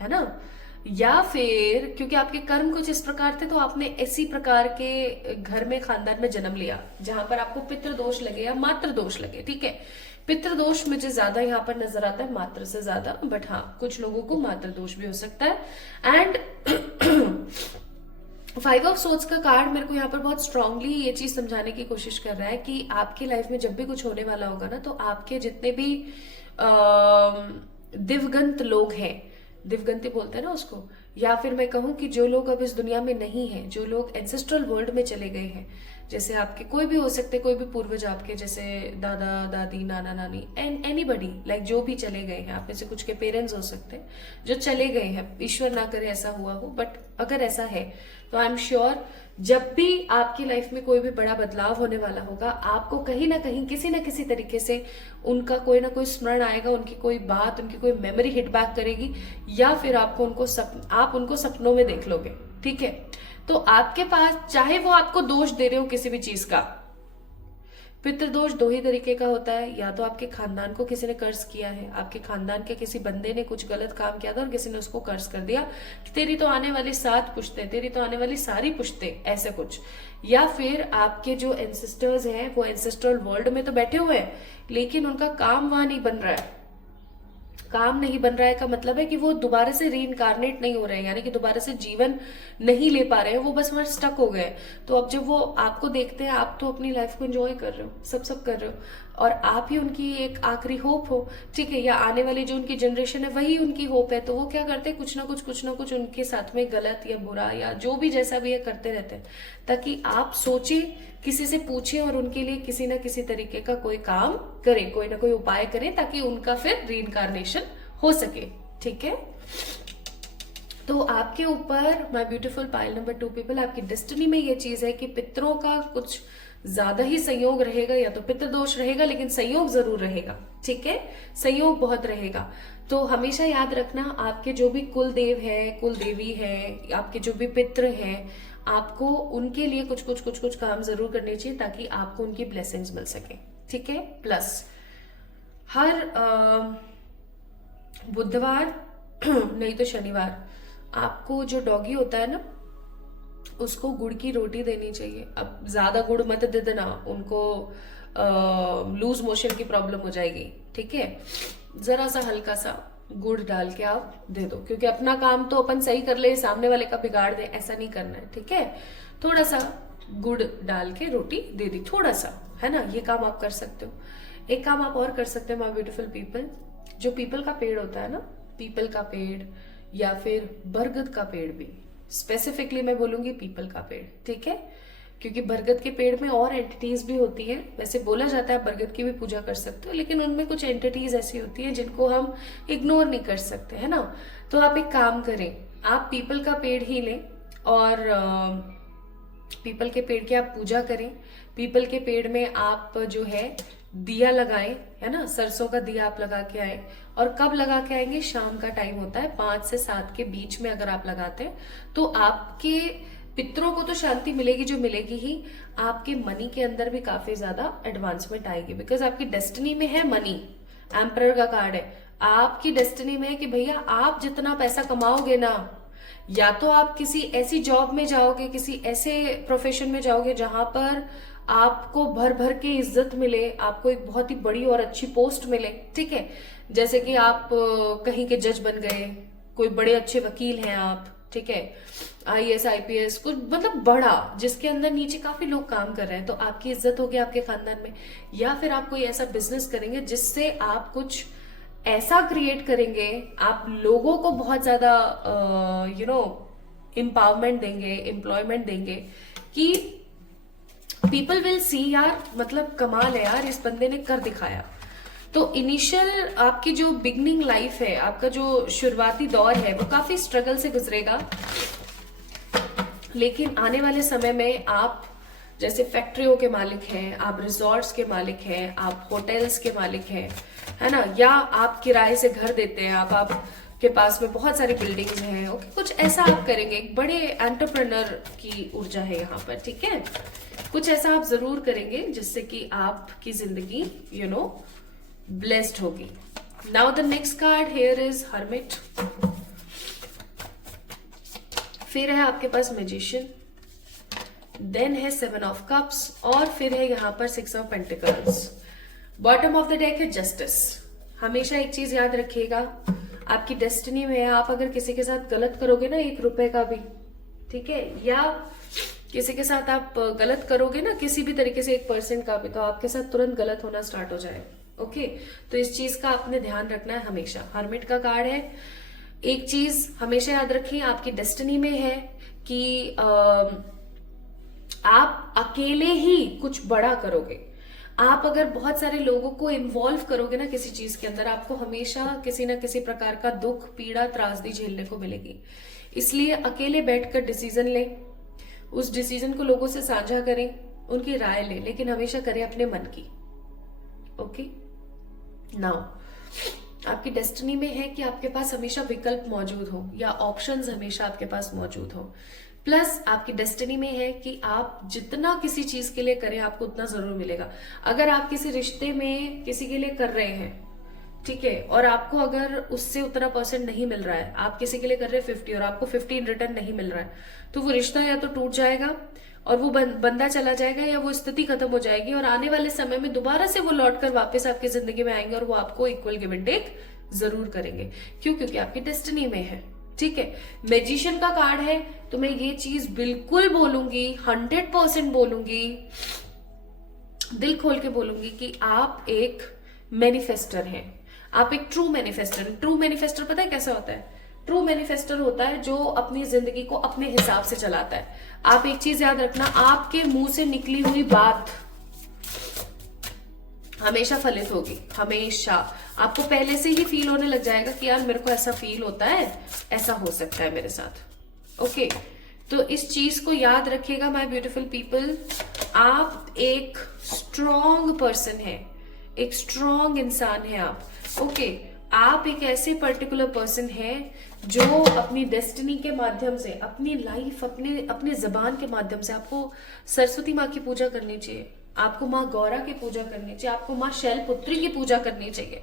है ना, या फिर क्योंकि आपके कर्म कुछ इस प्रकार थे तो आपने इसी प्रकार के घर में, खानदान में जन्म लिया जहां पर आपको पितृदोष लगे या मातृ दोष लगे, ठीक है। पितृदोष मुझे ज्यादा यहाँ पर नजर आता है मातृ से ज्यादा, बट हाँ कुछ लोगों को मातृ दोष भी हो सकता है। एंड 5 ऑफ सोर्ड्स का कार्ड मेरे को यहाँ पर बहुत स्ट्रांगली ये चीज समझाने की कोशिश कर रहा है कि आपकी लाइफ में जब भी कुछ होने वाला होगा ना, तो आपके जितने भी दिवगंत लोग हैं, दिवगंती बोलते हैं ना उसको, या फिर मैं कहूं कि जो लोग अब इस दुनिया में नहीं हैं, जो लोग एंसेस्ट्रल वर्ल्ड में चले गए हैं, जैसे आपके कोई भी हो सकते, कोई भी पूर्वज आपके, जैसे दादा दादी, नाना नानी, एंड एनीबडी लाइक जो भी चले गए हैं, आप में से कुछ के पेरेंट्स हो सकते हैं जो चले गए हैं, ईश्वर ना करे ऐसा हुआ हो, बट अगर ऐसा है तो आई एम श्योर जब भी आपकी लाइफ में कोई भी बड़ा बदलाव होने वाला होगा, आपको कहीं ना कहीं किसी ना किसी तरीके से उनका कोई ना कोई स्मरण आएगा, उनकी कोई बात, उनकी कोई मेमोरी हिट बैक करेगी, या फिर आपको आप उनको सपनों में देख लोगे, ठीक है। तो आपके पास, चाहे वो आपको दोष दे रहे हो किसी भी चीज का, पितृदोष 2 ही तरीके का होता है, या तो आपके खानदान को किसी ने कर्ज किया है, आपके खानदान के किसी बंदे ने कुछ गलत काम किया था और किसी ने उसको कर्ज कर दिया कि तेरी तो आने वाली 7 पुश्ते, तेरी तो आने वाली सारी पुश्ते, ऐसे कुछ। या फिर आपके जो एंसेस्टर्स हैं वो एंसेस्ट्रल वर्ल्ड में तो बैठे हुए हैं, लेकिन उनका काम वहां नहीं बन रहा है। काम नहीं बन रहा है का मतलब है कि वो दोबारा से रीइनकारनेट नहीं हो रहे हैं, यानी कि दोबारा से जीवन नहीं ले पा रहे हैं, वो बस वहां स्टक हो गए। तो अब जब वो आपको देखते हैं, आप तो अपनी लाइफ को एंजॉय कर रहे हो, सब कर रहे हो, और आप ही उनकी एक आखिरी होप हो, ठीक है, या आने वाली जो उनकी जनरेशन है वही उनकी होप है, तो वो क्या करते हैं, कुछ ना कुछ उनके साथ में गलत या बुरा या जो भी जैसा भी है करते रहते हैं, ताकि आप सोचे, किसी से पूछे और उनके लिए किसी ना किसी तरीके का कोई काम करें, कोई ना कोई उपाय करें, ताकि उनका फिर रीइनकारनेशन हो सके, ठीक है। तो आपके ऊपर my beautiful pile number 2 people, आपकी डेस्टिनी में ये चीज है कि पितरों का कुछ ज्यादा ही संयोग रहेगा, या तो पितृदोष रहेगा, लेकिन संयोग जरूर रहेगा, ठीक है, संयोग बहुत रहेगा। तो हमेशा याद रखना, आपके जो भी कुल देव है, कुल देवी है, आपके जो भी पितृ हैं, आपको उनके लिए कुछ काम जरूर करने चाहिए, ताकि आपको उनकी ब्लेसिंग्स मिल सके, ठीक है। प्लस हर बुधवार नहीं तो शनिवार आपको जो डॉगी होता है ना, उसको गुड़ की रोटी देनी चाहिए। अब ज्यादा गुड़ मत दे देना, उनको लूज मोशन की प्रॉब्लम हो जाएगी, ठीक है। जरा सा हल्का सा गुड़ डाल के आप दे दो, क्योंकि अपना काम तो अपन सही कर ले, सामने वाले का बिगाड़ दे, ऐसा नहीं करना है, ठीक है। थोड़ा सा गुड़ डाल के रोटी दे दी, थोड़ा सा, है ना, ये काम आप कर सकते हो। एक काम आप और कर सकते हैं माय ब्यूटीफुल पीपल, जो पीपल का पेड़ होता है ना, पीपल का पेड़ या फिर बरगद का पेड़ भी, स्पेसिफिकली मैं बोलूंगी पीपल का पेड़, ठीक है, क्योंकि बरगद के पेड़ में और एंटिटीज भी होती हैं। वैसे बोला जाता है बरगद की भी पूजा कर सकते हो, लेकिन उनमें कुछ एंटिटीज ऐसी होती हैं जिनको हम इग्नोर नहीं कर सकते, है ना। तो आप एक काम करें, आप पीपल का पेड़ ही लें और पीपल के पेड़ की आप पूजा करें। पीपल के पेड़ में आप जो है दिया लगाएं, है ना, सरसों का दिया आप लगा के आए। और कब लगा के आएंगे? शाम का टाइम होता है, 5 से 7 के बीच में अगर आप लगाते हैं तो आपके पितरों को तो शांति मिलेगी, जो मिलेगी ही, आपके मनी के अंदर भी काफी ज्यादा एडवांसमेंट आएगी, बिकॉज आपकी डेस्टिनी में है मनी, एम्परर का कार्ड है, आपकी डेस्टिनी में है कि भैया आप जितना पैसा कमाओगे ना, या तो आप किसी ऐसी जॉब में जाओगे, किसी ऐसे प्रोफेशन में जाओगे जहां पर आपको भर भर के इज्जत मिले, आपको एक बहुत ही बड़ी और अच्छी पोस्ट मिले, ठीक है, जैसे कि आप कहीं के जज बन गए, कोई बड़े अच्छे वकील हैं आप, ठीक है, IAS IPS, कुछ मतलब बड़ा, जिसके अंदर नीचे काफी लोग काम कर रहे हैं, तो आपकी इज्जत होगी आपके खानदान में। या फिर आप कोई ऐसा बिजनेस करेंगे जिससे आप कुछ ऐसा क्रिएट करेंगे, आप लोगों को बहुत ज्यादा एम्पावरमेंट देंगे, एम्प्लॉयमेंट देंगे, कि पीपल विल सी यार, मतलब कमाल है यार, इस बंदे ने कर दिखाया। तो इनिशियल आपकी जो बिगनिंग लाइफ है, आपका जो शुरुआती दौर है, वो काफी स्ट्रगल से गुजरेगा, लेकिन आने वाले समय में आप जैसे फैक्ट्रियों के मालिक हैं, आप रिजॉर्ट्स के मालिक हैं, आप होटल्स के मालिक हैं, है ना, या आप किराए से घर देते हैं, आपके पास में बहुत सारी बिल्डिंग्स हैं, ओके, कुछ ऐसा आप करेंगे, एक बड़े एंटरप्रेन्योर की ऊर्जा है यहाँ पर, ठीक है, कुछ ऐसा आप जरूर करेंगे जिससे कि आपकी जिंदगी ब्लेस्ड होगी। Now the next card here is hermit, फिर है आपके पास मैजिशियन, देन है 7 ऑफ कप्स, और फिर है यहाँ पर 6 of pentacles. Bottom of the deck है जस्टिस। हमेशा एक चीज याद रखिएगा, आपकी डेस्टिनी में है, आप अगर किसी के साथ गलत करोगे ना, 1 रुपए का भी, ठीक है, या किसी के साथ आप गलत करोगे ना, किसी भी तरीके से 1% का भी, तो आपके साथ तुरंत गलत होना स्टार्ट हो जाएगा, ओके। तो इस चीज का आपने ध्यान रखना है हमेशा। हर्मिट का कार्ड है, एक चीज हमेशा याद रखिए, आपकी डेस्टिनी में है कि आप अकेले ही कुछ बड़ा करोगे। आप अगर बहुत सारे लोगों को इन्वॉल्व करोगे ना किसी चीज के अंदर, आपको हमेशा किसी ना किसी प्रकार का दुख, पीड़ा, त्रासदी झेलने को मिलेगी। इसलिए अकेले बैठकर डिसीजन लें, उस डिसीजन को लोगों से साझा करें, उनकी राय लें, लेकिन हमेशा करें अपने मन की, ओके। नाउ आपकी डेस्टिनी में है कि आपके पास हमेशा विकल्प मौजूद हो, या ऑप्शंस हमेशा आपके पास मौजूद हो। प्लस आपकी डेस्टिनी में है कि आप जितना किसी चीज के लिए करें, आपको उतना जरूर मिलेगा। अगर आप किसी रिश्ते में किसी के लिए कर रहे हैं, ठीक है, और आपको अगर उससे उतना % नहीं मिल रहा है, आप किसी के लिए कर रहे हैं 50 और आपको 50 इन रिटर्न नहीं मिल रहा है, तो वो रिश्ता या तो टूट जाएगा और वो बंदा चला जाएगा, या वो स्थिति खत्म हो जाएगी, और आने वाले समय में दोबारा से वो लौटकर वापस आपकी जिंदगी में आएंगे और वो आपको इक्वल गिव एंड टेक जरूर करेंगे। क्यों? क्योंकि आपकी डेस्टिनी में है, ठीक है। मैजिशियन का कार्ड है, तो मैं ये चीज बिल्कुल बोलूंगी, 100% बोलूंगी, दिल खोल के बोलूंगी कि आप एक मैनिफेस्टर हैं, आप एक ट्रू मैनिफेस्टर। ट्रू मैनिफेस्टर पता है कैसा होता है? ट्रू मैनिफेस्टर होता है जो अपनी जिंदगी को अपने हिसाब से चलाता है। आप एक चीज याद रखना, आपके मुंह से निकली हुई बात हमेशा फलित होगी, हमेशा। आपको पहले से ही फील होने लग जाएगा कि यार मेरे को ऐसा फील होता है, ऐसा हो सकता है मेरे साथ, ओके। तो इस चीज को याद रखिएगा माय ब्यूटीफुल पीपल, आप एक स्ट्रॉन्ग पर्सन है, एक स्ट्रॉन्ग इंसान है आप, ओके। आप एक ऐसे पर्टिकुलर पर्सन है जो अपनी डेस्टिनी के माध्यम से, अपनी लाइफ, अपने जबान के माध्यम से, आपको सरस्वती माँ की पूजा करनी चाहिए, आपको माँ गौरा की पूजा करनी चाहिए, आपको माँ शैलपुत्री की पूजा करनी चाहिए,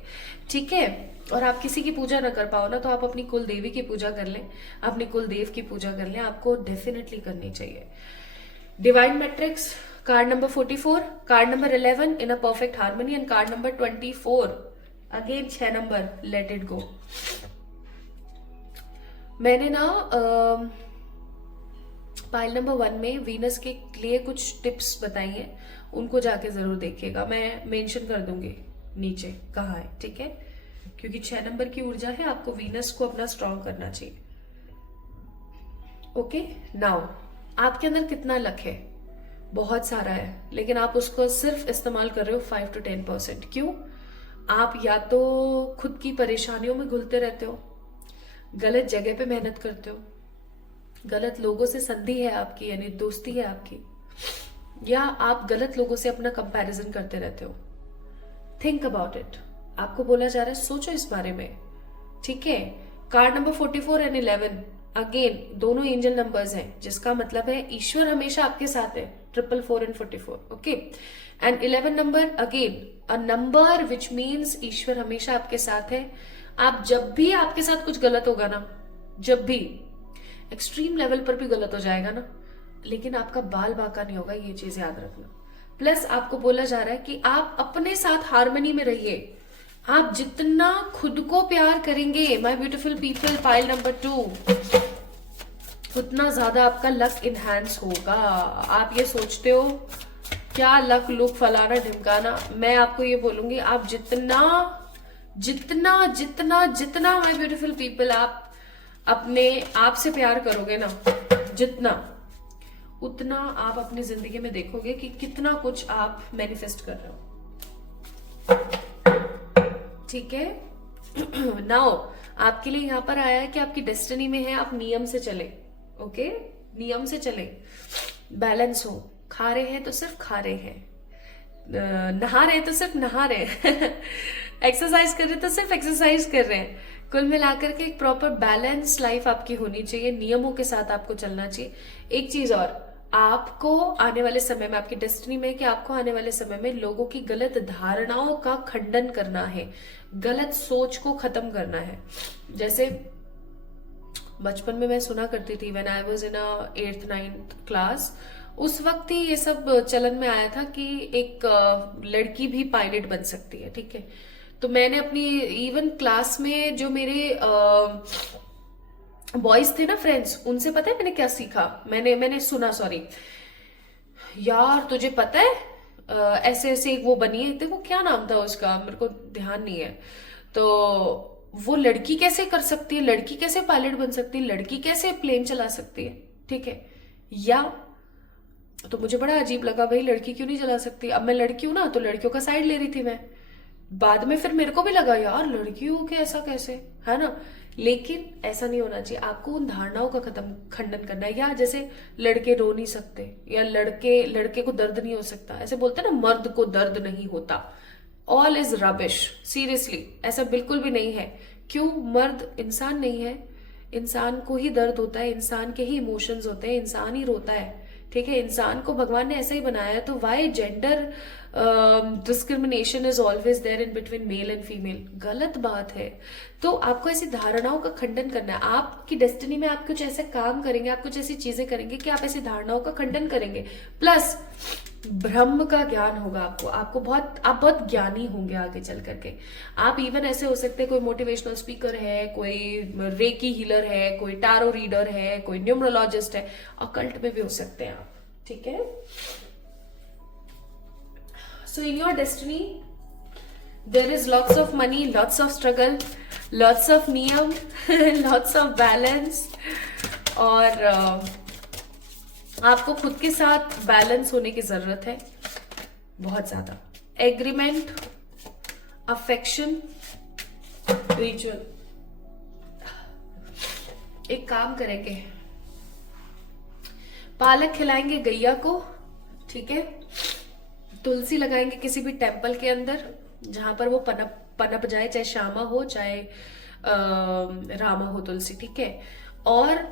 ठीक है। और आप किसी की पूजा ना कर पाओ ना, तो आप अपनी कुल देवी की पूजा कर लें, अपनी कुल देव की पूजा कर लें, आपको डेफिनेटली करनी चाहिए। Divine matrix card number 44, card number 11 in a perfect harmony, and card number 24 again 6 number, let it go. मैंने ना पाइल नंबर 1 में वीनस के लिए कुछ टिप्स बताई हैं, उनको जाके जरूर देखिएगा। मैं मेंशन कर दूंगी नीचे कहाँ है, ठीक है, क्योंकि 6 नंबर की ऊर्जा है, आपको वीनस को अपना स्ट्रॉन्ग करना चाहिए। ओके, नाउ आपके अंदर कितना लक है? बहुत सारा है, लेकिन आप उसको सिर्फ इस्तेमाल कर रहे हो 5 to 10%। क्यों? आप या तो खुद की परेशानियों में घुलते रहते हो, गलत जगह पे मेहनत करते हो, गलत लोगों से संधि है आपकी, यानी दोस्ती है आपकी, या आप गलत लोगों से अपना कंपैरिजन करते रहते हो। Think about it. आपको बोला जा रहा है सोचो इस बारे में, ठीक है। कार्ड नंबर 44 एंड 11 अगेन दोनों एंजल नंबर्स हैं, जिसका मतलब है ईश्वर हमेशा आपके साथ है। 444 and 44, okay. And 11 number again a number which means ईश्वर हमेशा आपके साथ है। आप जब भी आपके साथ कुछ गलत होगा ना, जब भी एक्सट्रीम लेवल पर भी गलत हो जाएगा ना, लेकिन आपका बाल बांका नहीं होगा, ये चीज याद रखना। प्लस आपको बोला जा रहा है कि आप अपने साथ हार्मनी में रहिए। आप जितना खुद को प्यार करेंगे my beautiful people, pile number 2, उतना ज्यादा आपका लक इनहैंस होगा। आप ये सोचते हो क्या लक लुक फलाना ढिमकाना, मैं आपको ये बोलूंगी, आप जितना जितना जितना जितना माय ब्यूटीफुल पीपल आप अपने आप से प्यार करोगे ना, जितना उतना आप अपनी जिंदगी में देखोगे कि कितना कुछ आप मैनिफेस्ट कर रहे हो, ठीक है। नाउ आपके लिए यहाँ पर आया है कि आपकी डेस्टिनी में है, आप नियम से चले, ओके, नियम से चले, बैलेंस हो। खा रहे हैं तो सिर्फ खा रहे हैं, नहा रहे हैं तो सिर्फ नहा रहे हैं, एक्सरसाइज कर रहे हैं तो सिर्फ एक्सरसाइज कर रहे हैं। कुल मिलाकर के एक प्रॉपर बैलेंस लाइफ आपकी होनी चाहिए, नियमों के साथ आपको चलना चाहिए। एक चीज और, आपको आने वाले समय में, आपकी डेस्टिनी में कि आपको आने वाले समय में लोगों की गलत धारणाओं का खंडन करना है, गलत सोच को खत्म करना है। जैसे बचपन में मैं सुना करती थी, when I was in 8th 9th class, उस वक्त ही ये सब चलन में आया था कि एक लड़की भी पायलट बन सकती है, ठीक है। तो मैंने अपनी इवन क्लास में जो मेरे बॉयज थे ना, फ्रेंड्स, उनसे पता है मैंने क्या सीखा, मैंने सुना, सॉरी यार तुझे पता है ऐसे ऐसे एक वो बनी है, देखो क्या नाम था उसका, मेरे को ध्यान नहीं है। तो वो लड़की कैसे कर सकती है, लड़की कैसे पायलट बन सकती है, लड़की कैसे प्लेन चला सकती है, ठीक है। या तो मुझे बड़ा अजीब लगा, भाई लड़की क्यों नहीं चला सकती। अब मैं लड़की हूं ना, तो लड़कियों का साइड ले रही थी मैं। बाद में फिर मेरे को भी लगा यार लड़की हो के ऐसा कैसे, है ना। लेकिन ऐसा नहीं होना चाहिए, आपको उन धारणाओं का खंडन करना है। या जैसे लड़के रो नहीं सकते, या लड़के को दर्द नहीं हो सकता, ऐसे बोलते हैं ना, मर्द को दर्द नहीं होता। ऑल इज रबिश, सीरियसली ऐसा बिल्कुल भी नहीं है। क्यों? मर्द इंसान नहीं है, इंसान को ही दर्द होता है, इंसान के ही इमोशंस होते हैं, इंसान ही रोता है, ठीक है। इंसान को भगवान ने ऐसा ही बनाया है। तो why gender discrimination is always there in between male and female, गलत बात है। तो आपको ऐसी धारणाओं का खंडन करना है। आपकी डेस्टिनी में आप कुछ ऐसे काम करेंगे, आप कुछ ऐसी चीजें करेंगे कि आप ऐसी धारणाओं का खंडन करेंगे। प्लस ब्रह्म का ज्ञान होगा आपको, आप बहुत ज्ञानी होंगे आगे चल करके। आप इवन ऐसे हो सकते हैं, कोई मोटिवेशनल स्पीकर है, कोई रेकी हीलर है, कोई टैरो रीडर है, कोई न्यूमरोलॉजिस्ट है, अकल्ट में भी हो सकते हैं आप, ठीक है। So in your destiny there is lots of money, lots of struggle, lots of नियम, लॉट्स ऑफ बैलेंस, और आपको खुद के साथ बैलेंस होने की जरूरत है बहुत ज्यादा। Agreement, affection, ritual. एक काम करेंगे, पालक खिलाएंगे गैया को, ठीक है। तुलसी लगाएंगे किसी भी टेम्पल के अंदर जहां पर वो पनप जाए, चाहे श्यामा हो चाहे रामा हो तुलसी, ठीक है। और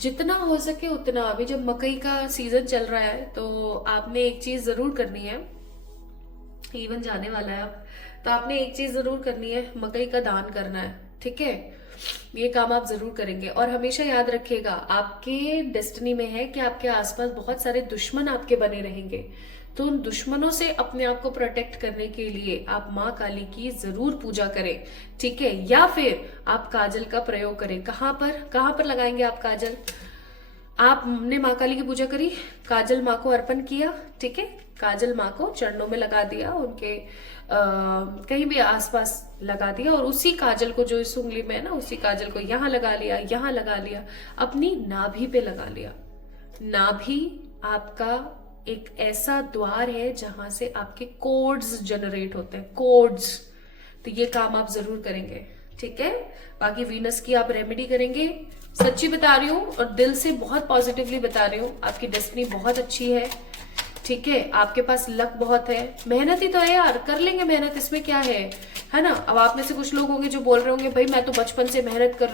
जितना हो सके उतना, अभी जब मकई का सीजन चल रहा है तो आपने एक चीज जरूर करनी है, इवन जाने वाला है अब, तो आपने एक चीज जरूर करनी है, मकई का दान करना है, ठीक है। ये काम आप जरूर करेंगे। और हमेशा याद रखिएगा, आपके डेस्टिनी में है कि आपके आसपास बहुत सारे दुश्मन आपके बने रहेंगे, तो उन दुश्मनों से अपने आप को प्रोटेक्ट करने के लिए आप माँ काली की जरूर पूजा करें, ठीक है। या फिर आप काजल का प्रयोग करें। कहाँ पर लगाएंगे आप काजल? आपने माँ काली की पूजा करी, काजल माँ को अर्पण किया, ठीक है, काजल माँ को चरणों में लगा दिया, उनके कहीं भी आसपास लगा दिया, और उसी काजल को जो इस उंगली में है ना, उसी काजल को यहाँ लगा लिया, यहाँ लगा लिया, अपनी नाभि पे लगा लिया। नाभि आपका एक ऐसा द्वार है जहां से आपके कोड्स जनरेट होते हैं, कोड्स। तो ये काम आप जरूर करेंगे, ठीक है। बाकी वीनस की आप रेमेडी करेंगे। सच्ची बता रही हूँ और दिल से बहुत पॉजिटिवली बता रही हूँ, आपकी डेस्टिनी बहुत अच्छी है, ठीक है। आपके पास लक बहुत है, मेहनत ही तो है यार, कर लेंगे मेहनत, इसमें क्या है ना। अब आप में से कुछ लोग होंगे जो बोल रहे होंगे भाई मैं तो बचपन से मेहनत कर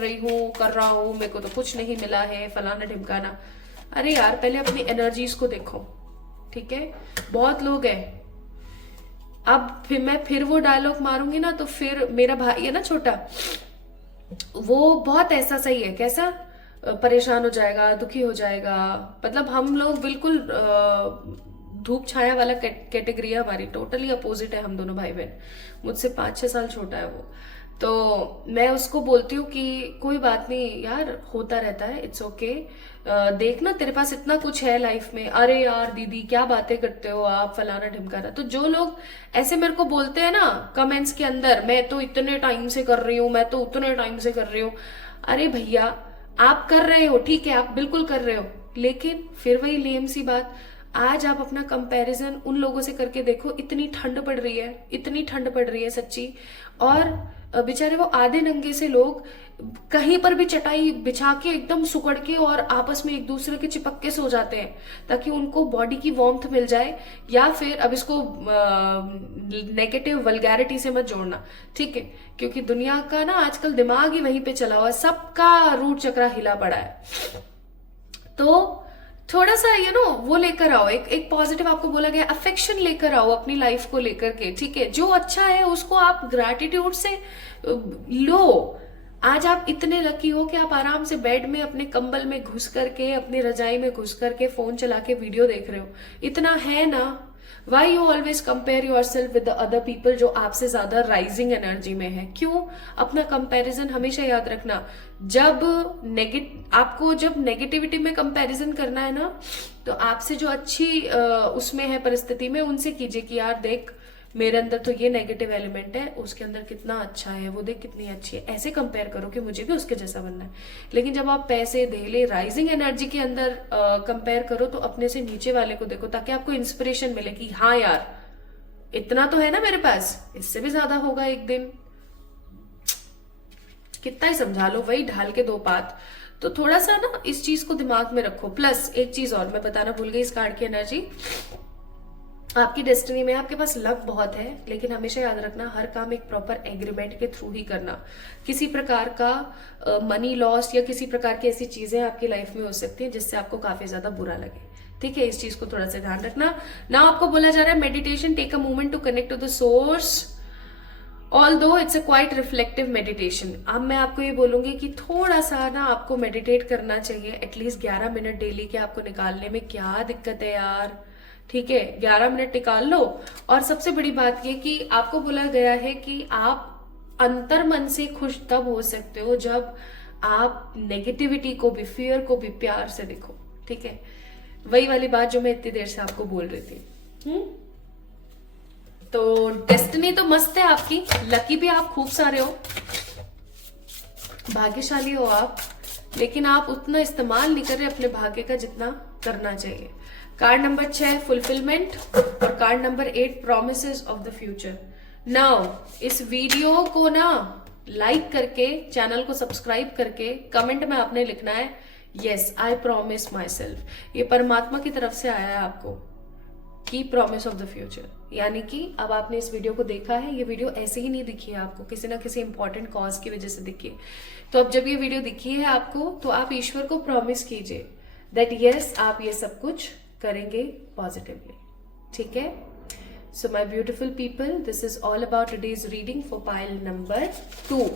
रहा हूँ, मेरे को तो कुछ नहीं मिला है, फलाना ढिमकाना। अरे यार पहले अपनी एनर्जीज को देखो, ठीक है। बहुत लोग हैं, अब फिर वो डायलॉग मारूंगी ना तो फिर मेरा भाई है ना छोटा, वो बहुत ऐसा सही है, कैसा परेशान हो जाएगा, दुखी हो जाएगा। मतलब हम लोग बिल्कुल धूप छाया वाला कैटेगरी है हमारी, टोटली अपोजिट है हम दोनों भाई बहन। मुझसे 5-6 साल छोटा है वो। तो मैं उसको बोलती हूँ कि कोई बात नहीं यार, होता रहता है, इट्स ओके। देखना तेरे पास इतना कुछ है लाइफ में। अरे यार दीदी क्या बातें करते हो आप, फलाना ढिमकाना। तो जो लोग ऐसे मेरे को बोलते हैं ना कमेंट्स के अंदर, मैं तो इतने टाइम से कर रही हूँ, मैं तो उतने टाइम से कर रही हूँ। अरे भैया आप कर रहे हो, ठीक है, आप बिल्कुल कर रहे हो, लेकिन फिर वही लेम सी बात, आज आप अपना कंपैरिजन उन लोगों से करके देखो, इतनी ठंड पड़ रही है, इतनी ठंड पड़ रही है सच्ची। और बेचारे वो आधे नंगे से लोग कहीं पर भी चटाई बिछा के एकदम सुकड़ के और आपस में एक दूसरे के चिपक के सो जाते हैं, ताकि उनको बॉडी की वार्मथ मिल जाए। या फिर अब इसको नेगेटिव वल्गैरिटी से मत जोड़ना, ठीक है, क्योंकि दुनिया का ना आजकल दिमाग ही वहीं पे चला हुआ है, सबका रूट चक्रा हिला पड़ा है। तो थोड़ा सा वो लेकर आओ, एक पॉजिटिव, आपको बोला गया अफेक्शन लेकर आओ अपनी लाइफ को लेकर के, ठीक है। जो अच्छा है उसको आप ग्रैटिट्यूड से लो। आज आप इतने लकी हो कि आप आराम से बेड में अपने कंबल में घुस करके, अपनी रजाई में घुस करके फोन चला के वीडियो देख रहे हो, इतना है ना। Why you always compare your self with the other people जो आपसे ज्यादा राइजिंग एनर्जी में है? क्यों? अपना कंपैरिजन हमेशा याद रखना, आपको जब नेगेटिविटी में कंपैरिजन करना है ना, तो आपसे जो अच्छी उसमें है परिस्थिति में, उनसे कीजिए कि यार देख मेरे अंदर तो ये नेगेटिव एलिमेंट है, उसके अंदर कितना अच्छा है, वो देख कितनी अच्छी है, ऐसे कंपेयर करो कि मुझे भी उसके जैसा बनना है। लेकिन जब आप पैसे धेले राइजिंग एनर्जी के अंदर कंपेयर करो, तो अपने से नीचे वाले को देखो, ताकि आपको इंस्पिरेशन मिले कि हाँ यार इतना तो है ना मेरे पास, इससे भी ज्यादा होगा एक दिन। कितना ही समझा लो, वही ढाल के दो पात। तो थोड़ा सा ना इस चीज को दिमाग में रखो। प्लस एक चीज और मैं बताना भूल गई इस कार्ड की एनर्जी, आपकी डेस्टिनी में आपके पास लक बहुत है, लेकिन हमेशा याद रखना हर काम एक प्रॉपर एग्रीमेंट के थ्रू ही करना। किसी प्रकार का मनी लॉस या किसी प्रकार की ऐसी चीजें आपकी लाइफ में हो सकती हैं जिससे आपको काफी ज्यादा बुरा लगे, ठीक है। इस चीज को थोड़ा सा ध्यान रखना। ना आपको बोला जा रहा है meditation, take a moment to connect to the source, although it's a quite reflective meditation. अब मैं आपको ये बोलूंगी कि थोड़ा सा ना आपको मेडिटेट करना चाहिए, एटलीस्ट 11 मिनट डेली के। आपको निकालने में क्या दिक्कत है यार, ठीक है, 11 मिनट निकाल लो। और सबसे बड़ी बात ये कि आपको बोला गया है कि आप अंतर मन से खुश तब हो सकते हो जब आप नेगेटिविटी को भी, फियर को भी प्यार से देखो, ठीक है। वही वाली बात जो मैं इतनी देर से आपको बोल रही थी। तो डेस्टिनी तो मस्त है आपकी, लकी भी आप खूब सारे हो, भाग्यशाली हो आप, लेकिन आप उतना इस्तेमाल नहीं कर रहे अपने भाग्य का जितना करना चाहिए। कार्ड नंबर 6 फुलफिलमेंट और card number 8 promises of the future. Now इस वीडियो को ना लाइक करके, चैनल को सब्सक्राइब करके, कमेंट में आपने लिखना है yes I promise my self. ये परमात्मा की तरफ से आया है आपको की प्रॉमिस ऑफ द फ्यूचर, यानी कि अब आपने इस वीडियो को देखा है, ये वीडियो ऐसे ही नहीं दिखी है आपको, किसी ना किसी इंपॉर्टेंट कॉज की वजह से दिखी है। तो अब जब ये वीडियो दिखी है आपको, तो आप ईश्वर को प्रॉमिस कीजिए दैट यस आप ये सब कुछ करेंगे पॉजिटिवली, ठीक है। So my beautiful people, this is all about today's reading for pile number 2।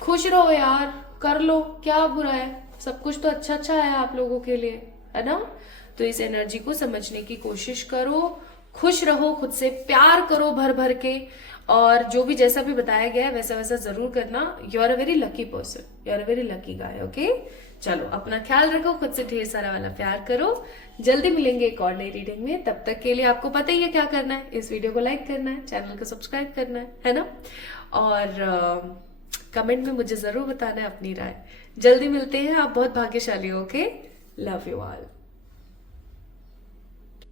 खुश रहो यार, कर लो, क्या बुरा है, सब कुछ तो अच्छा अच्छा है आप लोगों के लिए, है ना। तो इस एनर्जी को समझने की कोशिश करो, खुश रहो, खुद से प्यार करो भर भर के, और जो भी जैसा भी बताया गया है वैसा वैसा जरूर करना। You are a very lucky person, you are a very lucky guy. Okay, चलो अपना ख्याल रखो, खुद से ढेर सारा वाला प्यार करो। जल्दी मिलेंगे एक और नई रीडिंग में, तब तक के लिए आपको पता ही है क्या करना है, इस वीडियो को लाइक करना है, चैनल को सब्सक्राइब करना है ना, और कमेंट में मुझे जरूर बताना है अपनी राय। जल्दी मिलते हैं, आप बहुत भाग्यशाली हो। Okay, love you all.